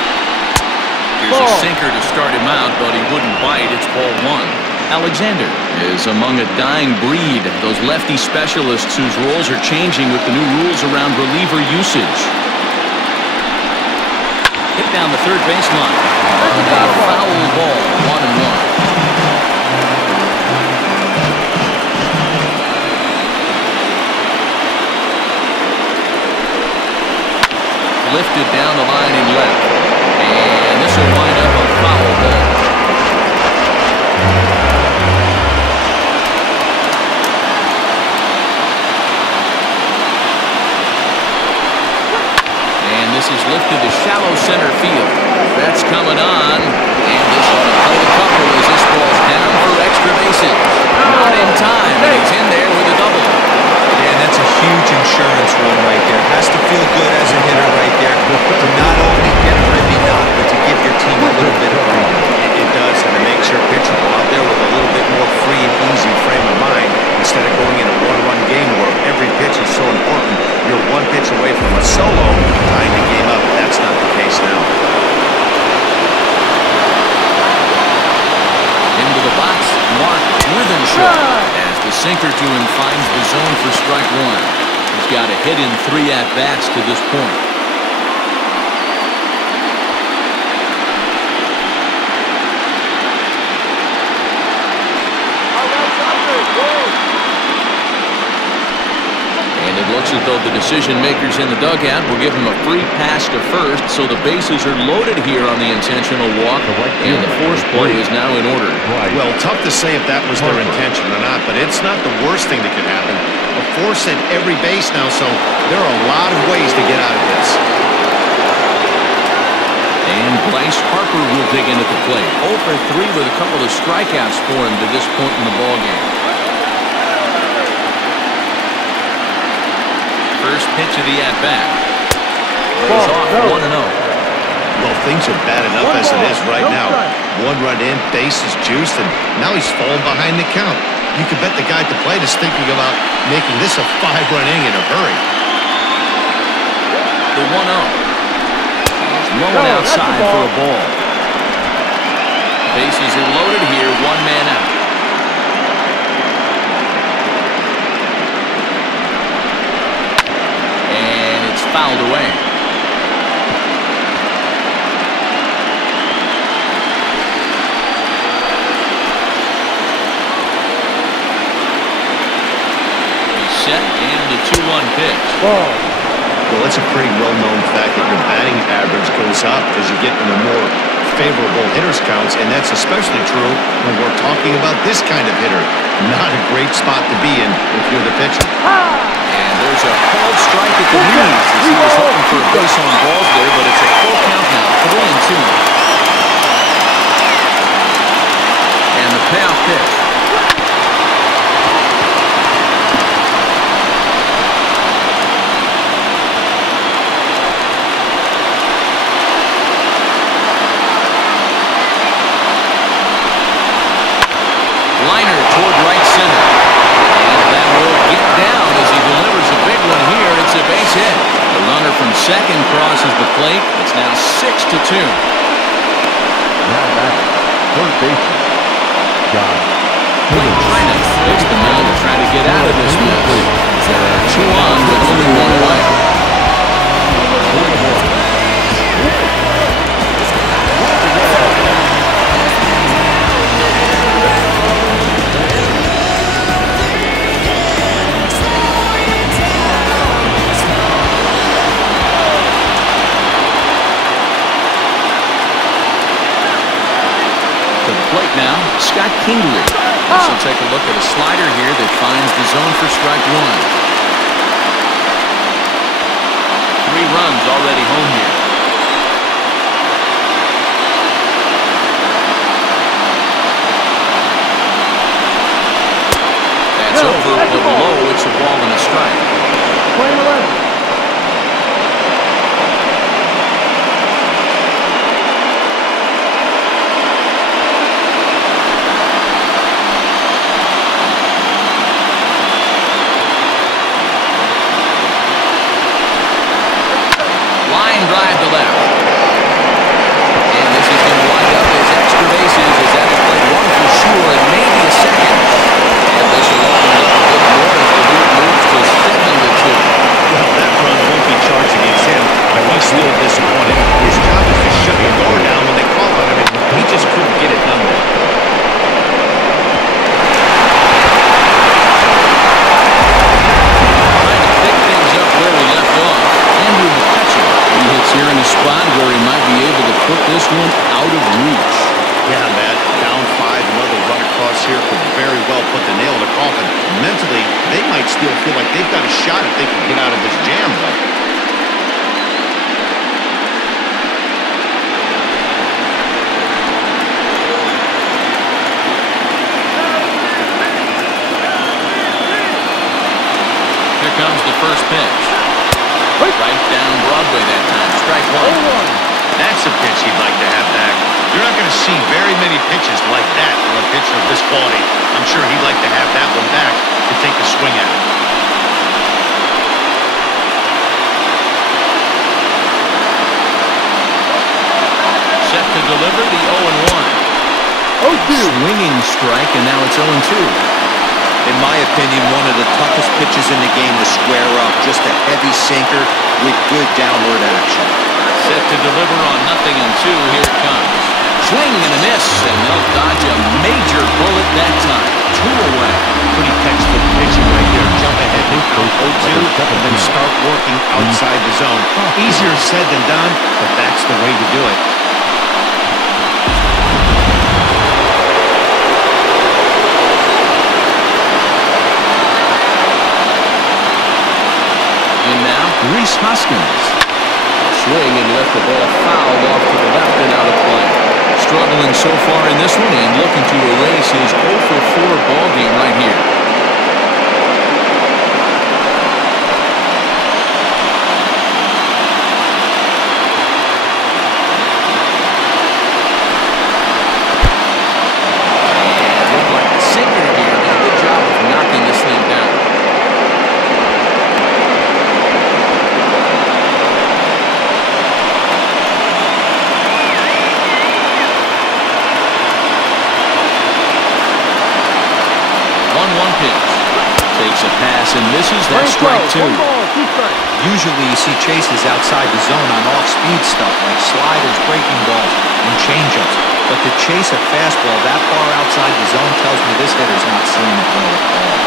Here's a sinker to start him out, but he wouldn't bite. It's ball 1. Alexander is among a dying breed, those lefty specialists whose roles are changing with the new rules around reliever usage. Hit down the third baseline. A foul ball, 1-1. Lifted down the line in left. And this will wind up a foul ball. And this is lifted to shallow center field. That's coming on. And this ought to pull a couple as this ball's down for extra bases. Not in time, and he's in there with a double. And that's a huge insurance run right there. Has to feel good as a hitter right there to not only get a ribby knock, but to give your team a little bit of breathing. It does, and it makes your pitcher go out there with a little bit more free and easy frame of mind instead of going in a one-run game where every pitch is so important. You're one pitch away from a solo, tying the game up. That's not the case now. Into the box, Mark Withenshaw. As the sinker to him finds the zone for strike 1. He's got a hit in 3 at-bats to this point. And it looks as though the decision makers in the dugout will give him a free pass to first, so the bases are loaded here on the intentional walk, and the force play is now in order. Well, tough to say if that was their intention or not, but it's not the worst thing that could happen. A force at every base now, so there are a lot of ways to get out of this. And Bryce Harper will dig in at the plate. 0 for 3 with a couple of strikeouts for him to this point in the ballgame. First pitch of the at-bat. Goes off 1-0. Well, things are bad enough as it is right now. 1 run in, base is juiced, and now he's falling behind the count. You could bet the guy at the plate is thinking about making this a 5-run inning in a hurry. The 1-0. He's low outside for a ball. Bases are loaded here, 1 man out. And it's fouled away. Set and the 2-1 pitch. Well, it's a pretty well-known fact that your batting average goes up as you get into more favorable hitters counts, and that's especially true when we're talking about this kind of hitter. Not a great spot to be in if you're the pitcher. And there's a called strike at the knees as he was hoping for a base on balls there, but it's a full count now, 3-2. And the payoff pitch. Liner toward right center. And that will get down as he delivers a big one here. It's a base hit. The runner from second crosses the plate. It's now 6-2. Now back, third baseman, John. Blake Treinen takes the mound to try to get out of this mess. There are 2 on with only 1 away. Plate now, Scott Kingery. This will take a look at a slider here that finds the zone for strike 1. 3 runs already home here. get out of this jam, though. Here comes the first pitch. Right down Broadway that time. Strike one. That's a pitch he'd like to have back. You're not going to see very many pitches like that from a pitcher of this quality. I'm sure he'd like to have that one back to take a swing at it. Set to deliver the 0-1. Swinging strike, and now it's 0-2. In my opinion, one of the toughest pitches in the game to square up. Just a heavy sinker with good downward action. Set to deliver on 0-2. Here it comes. Swing and a miss, and they'll dodge a major bullet that time. 2 away. Pretty textbook pitching right there. Jump ahead to count 0-2 and then start working outside the zone. Easier said than done, but that's the way to do it. Reese Hoskins. Swing and let the ball fouled off to the left and out of play. Struggling so far in this one and looking to erase his 0-for-4 ball game right here. And looked like a sinker here. Did a good job of knocking this thing down. Takes a pass and misses. That's strike 2. Usually you see chases outside the zone on off-speed stuff like sliders, breaking balls, and changeups. But to chase a fastball that far outside the zone tells me this hitter's not seeing it well at all.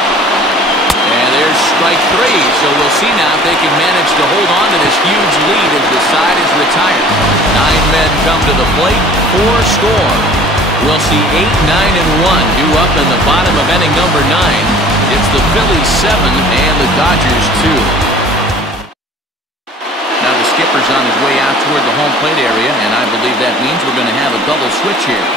And there's strike 3. So we'll see now if they can manage to hold on to this huge lead as the side is retired. 9 men come to the plate, 4 score. We'll see 8, 9, and 1 due up in the bottom of inning number 9. It's the Phillies 7 and the Dodgers 2. Now the skipper's on his way out toward the home plate area, and I believe that means we're going to have a double switch here.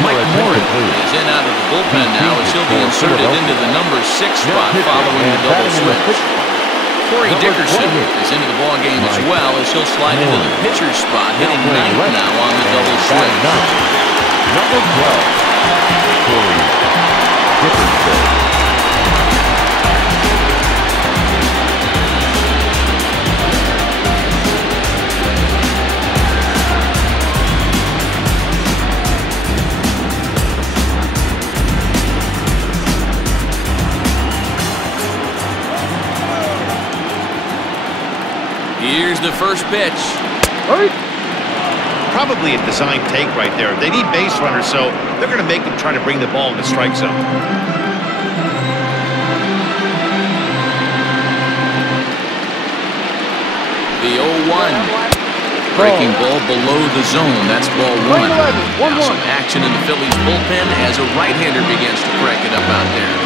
Mike Moore is in out of the bullpen now as he'll be inserted into the number 6 spot following the double switch. Corey Dickerson is into the ball game as well as he'll slide into the pitcher's spot, hitting 9th now on the double switch. Number 12, Corey Dickerson. Here's the first pitch. Probably a design take right there. They need base runners, so they're going to make them try to bring the ball in the strike zone. The 0-1. Breaking ball below the zone. That's ball 1. Now some action in the Phillies bullpen as a right-hander begins to crank it up out there.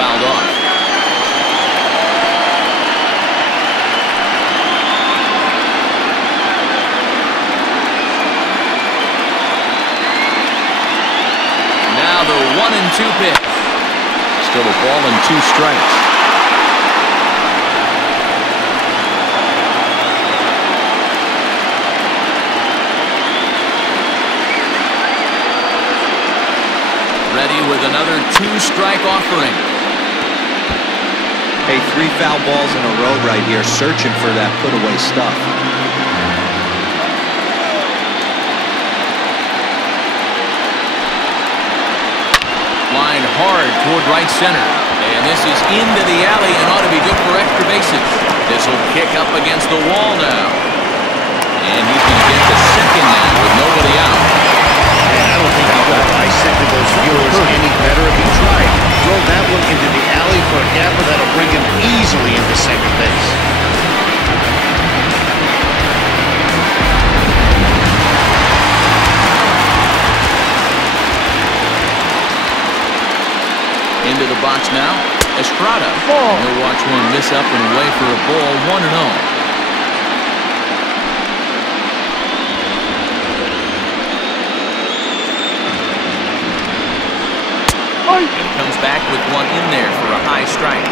Fouled off. Now the 1-2 pitch. Still a ball and 2 strikes. Ready with another 2-strike offering. Hey, 3 foul balls in a row right here, searching for that put-away stuff. Line hard toward right center. And this is into the alley and ought to be good for extra bases. This will kick up against the wall now. And he's going to get to second now with nobody out. I don't think he could have dissected those viewers any better if he tried. Drove that one into the alley for a gapper that'll bring him easily into second base. box now. Estrada. He'll watch one miss up and away for a ball, 1-0. And he comes back with one in there for a high strike.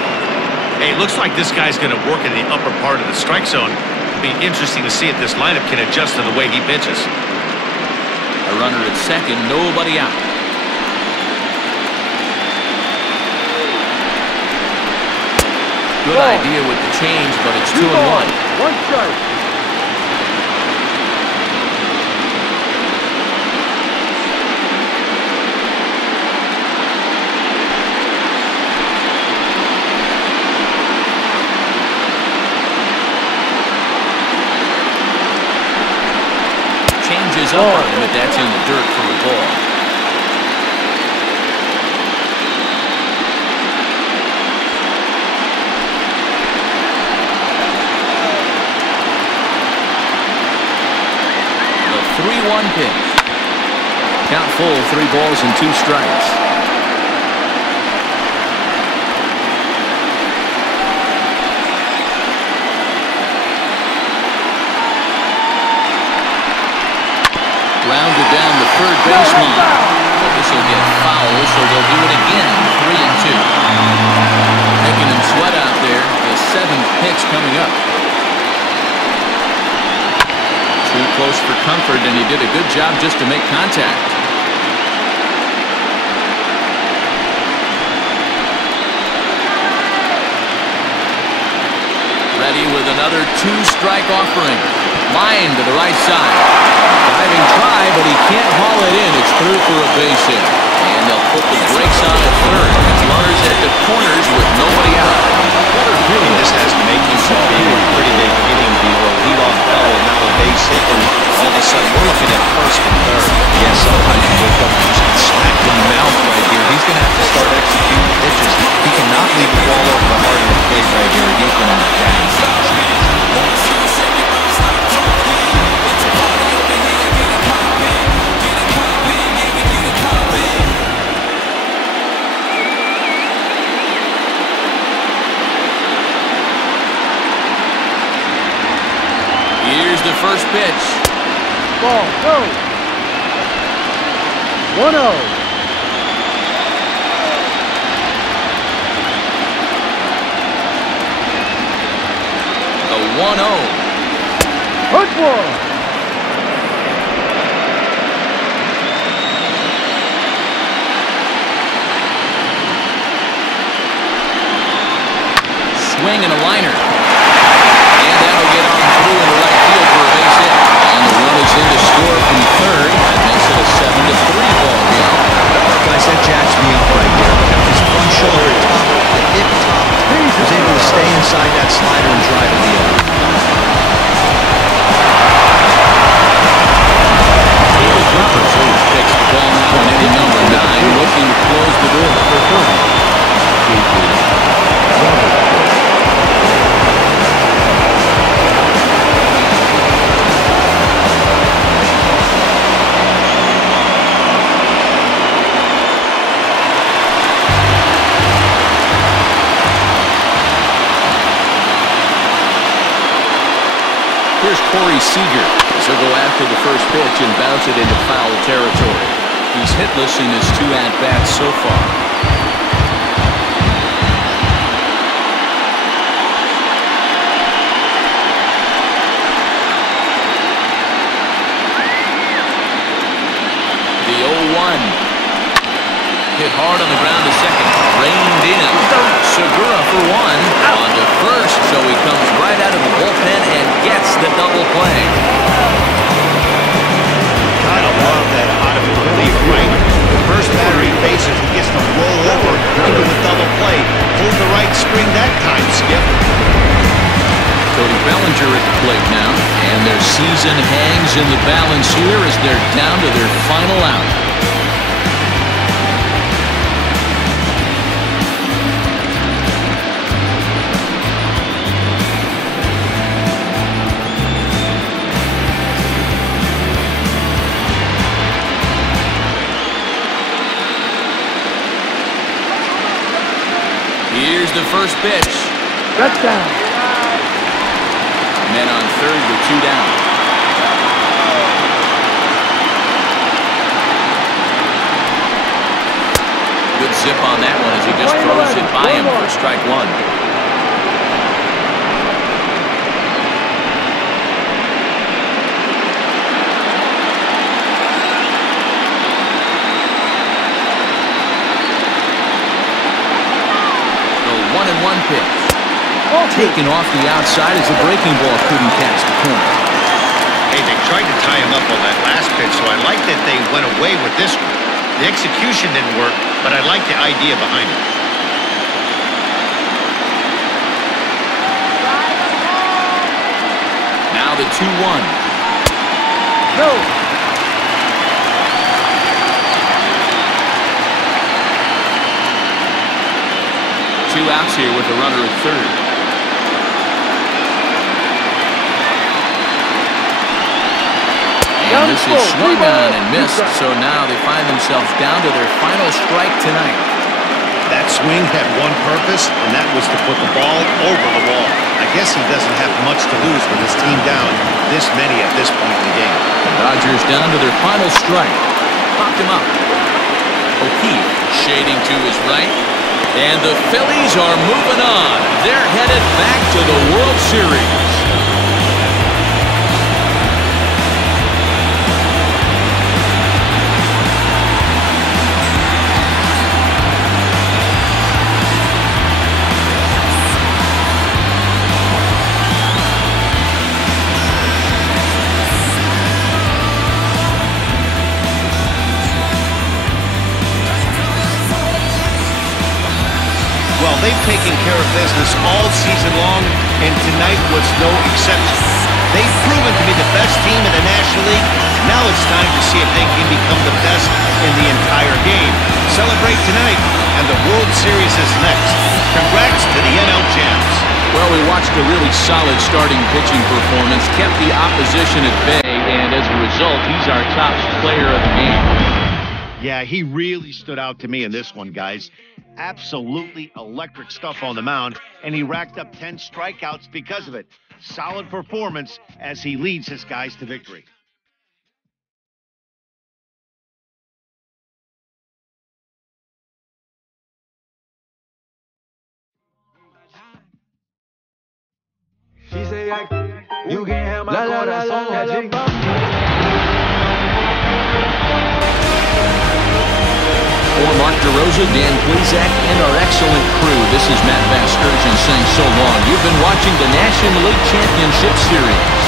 Hey, it looks like this guy's going to work in the upper part of the strike zone. It'll be interesting to see if this lineup can adjust to the way he pitches. A runner at second, nobody out. Good idea with the change, but it's 2-1. One strike. Changes up on him, but that's in the dirt for a ball. The 3-1 pitch. Count full, 3 balls and 2 strikes. Rounded down the third baseline. But this will get foul, so they'll do it again. 3-2. Making him sweat out there. The 7th pitch coming up. Too close for comfort, and he did a good job just to make contact. Ready with another 2-strike offering. Line to the right side. Diving try, but he can't haul it in. It's through for a base hit. And they'll put the brakes on at third. Runners at the corners with nobody out. This has to make you some pretty big inning deal. Lead off double, now a base hit, and all of a sudden we're looking at first and third. Yeah, sometimes you wake up and just get smacked in the mouth right here. He's going to have to start executing pitches. He cannot leave the ball over the heart of the plate right here. He's going to jack. Here's the first pitch. Ball, go. 1-0. The 1-0. Hurt one. Swing and a liner. And that'll get on through into right field for a base hit. And the run is in to score from third. That makes it a 7-3 ball game. Guys, that jacks me up right there. Kept his front shoulder top, the hip top. Was able to stay inside that slider and drive it the other. Robertson takes the ball now on inning number 9, looking to close the door. Here's Corey Seager. He'll go after the first pitch and bounce it into foul territory. He's hitless in his 2 at-bats so far. The 0-1. Hit hard on the ground to second. Reined in. Segura for 1. On to first, so he comes right out of the bullpen and gets the double play. Gotta love that out of the reliever, right? The first batter he faces, he gets to roll over into a double play. Pulled the right string that time, Skip. Cody Bellinger at the plate now, and their season hangs in the balance here as they're down to their final out. the first pitch. That's down. Men on third with 2 down. Good zip on that one as he just throws it by him for strike 1. The 1-1 pitch. Taken off the outside as the breaking ball couldn't catch the corner. Hey, they tried to tie him up on that last pitch, so I like that they went away with this one. The execution didn't work, but I like the idea behind it. Now the 2-1. No. 2 outs here with a runner at third. And this is swung on and missed, so now they find themselves down to their final strike tonight. That swing had one purpose, and that was to put the ball over the wall. I guess he doesn't have much to lose with his team down this many at this point in the game. The Dodgers down to their final strike. Popped him up. O'Keefe shading to his right. And the Phillies are moving on. They're headed back to the World Series. Well, they've taken care of business all season long, and tonight was no exception. They've proven to be the best team in the National League. Now it's time to see if they can become the best in the entire game. Celebrate tonight, and the World Series is next. Congrats to the NL champs. Well, we watched a really solid starting pitching performance, kept the opposition at bay, and as a result, he's our top player of the game. Yeah, he really stood out to me in this one, guys. Absolutely electric stuff on the mound, and he racked up 10 strikeouts because of it. Solid performance as he leads his guys to victory. She say, you can have my corazón. For Mark DeRosa, Dan Plesac, and our excellent crew, this is Matt Vasgersian saying so long. You've been watching the National League Championship Series.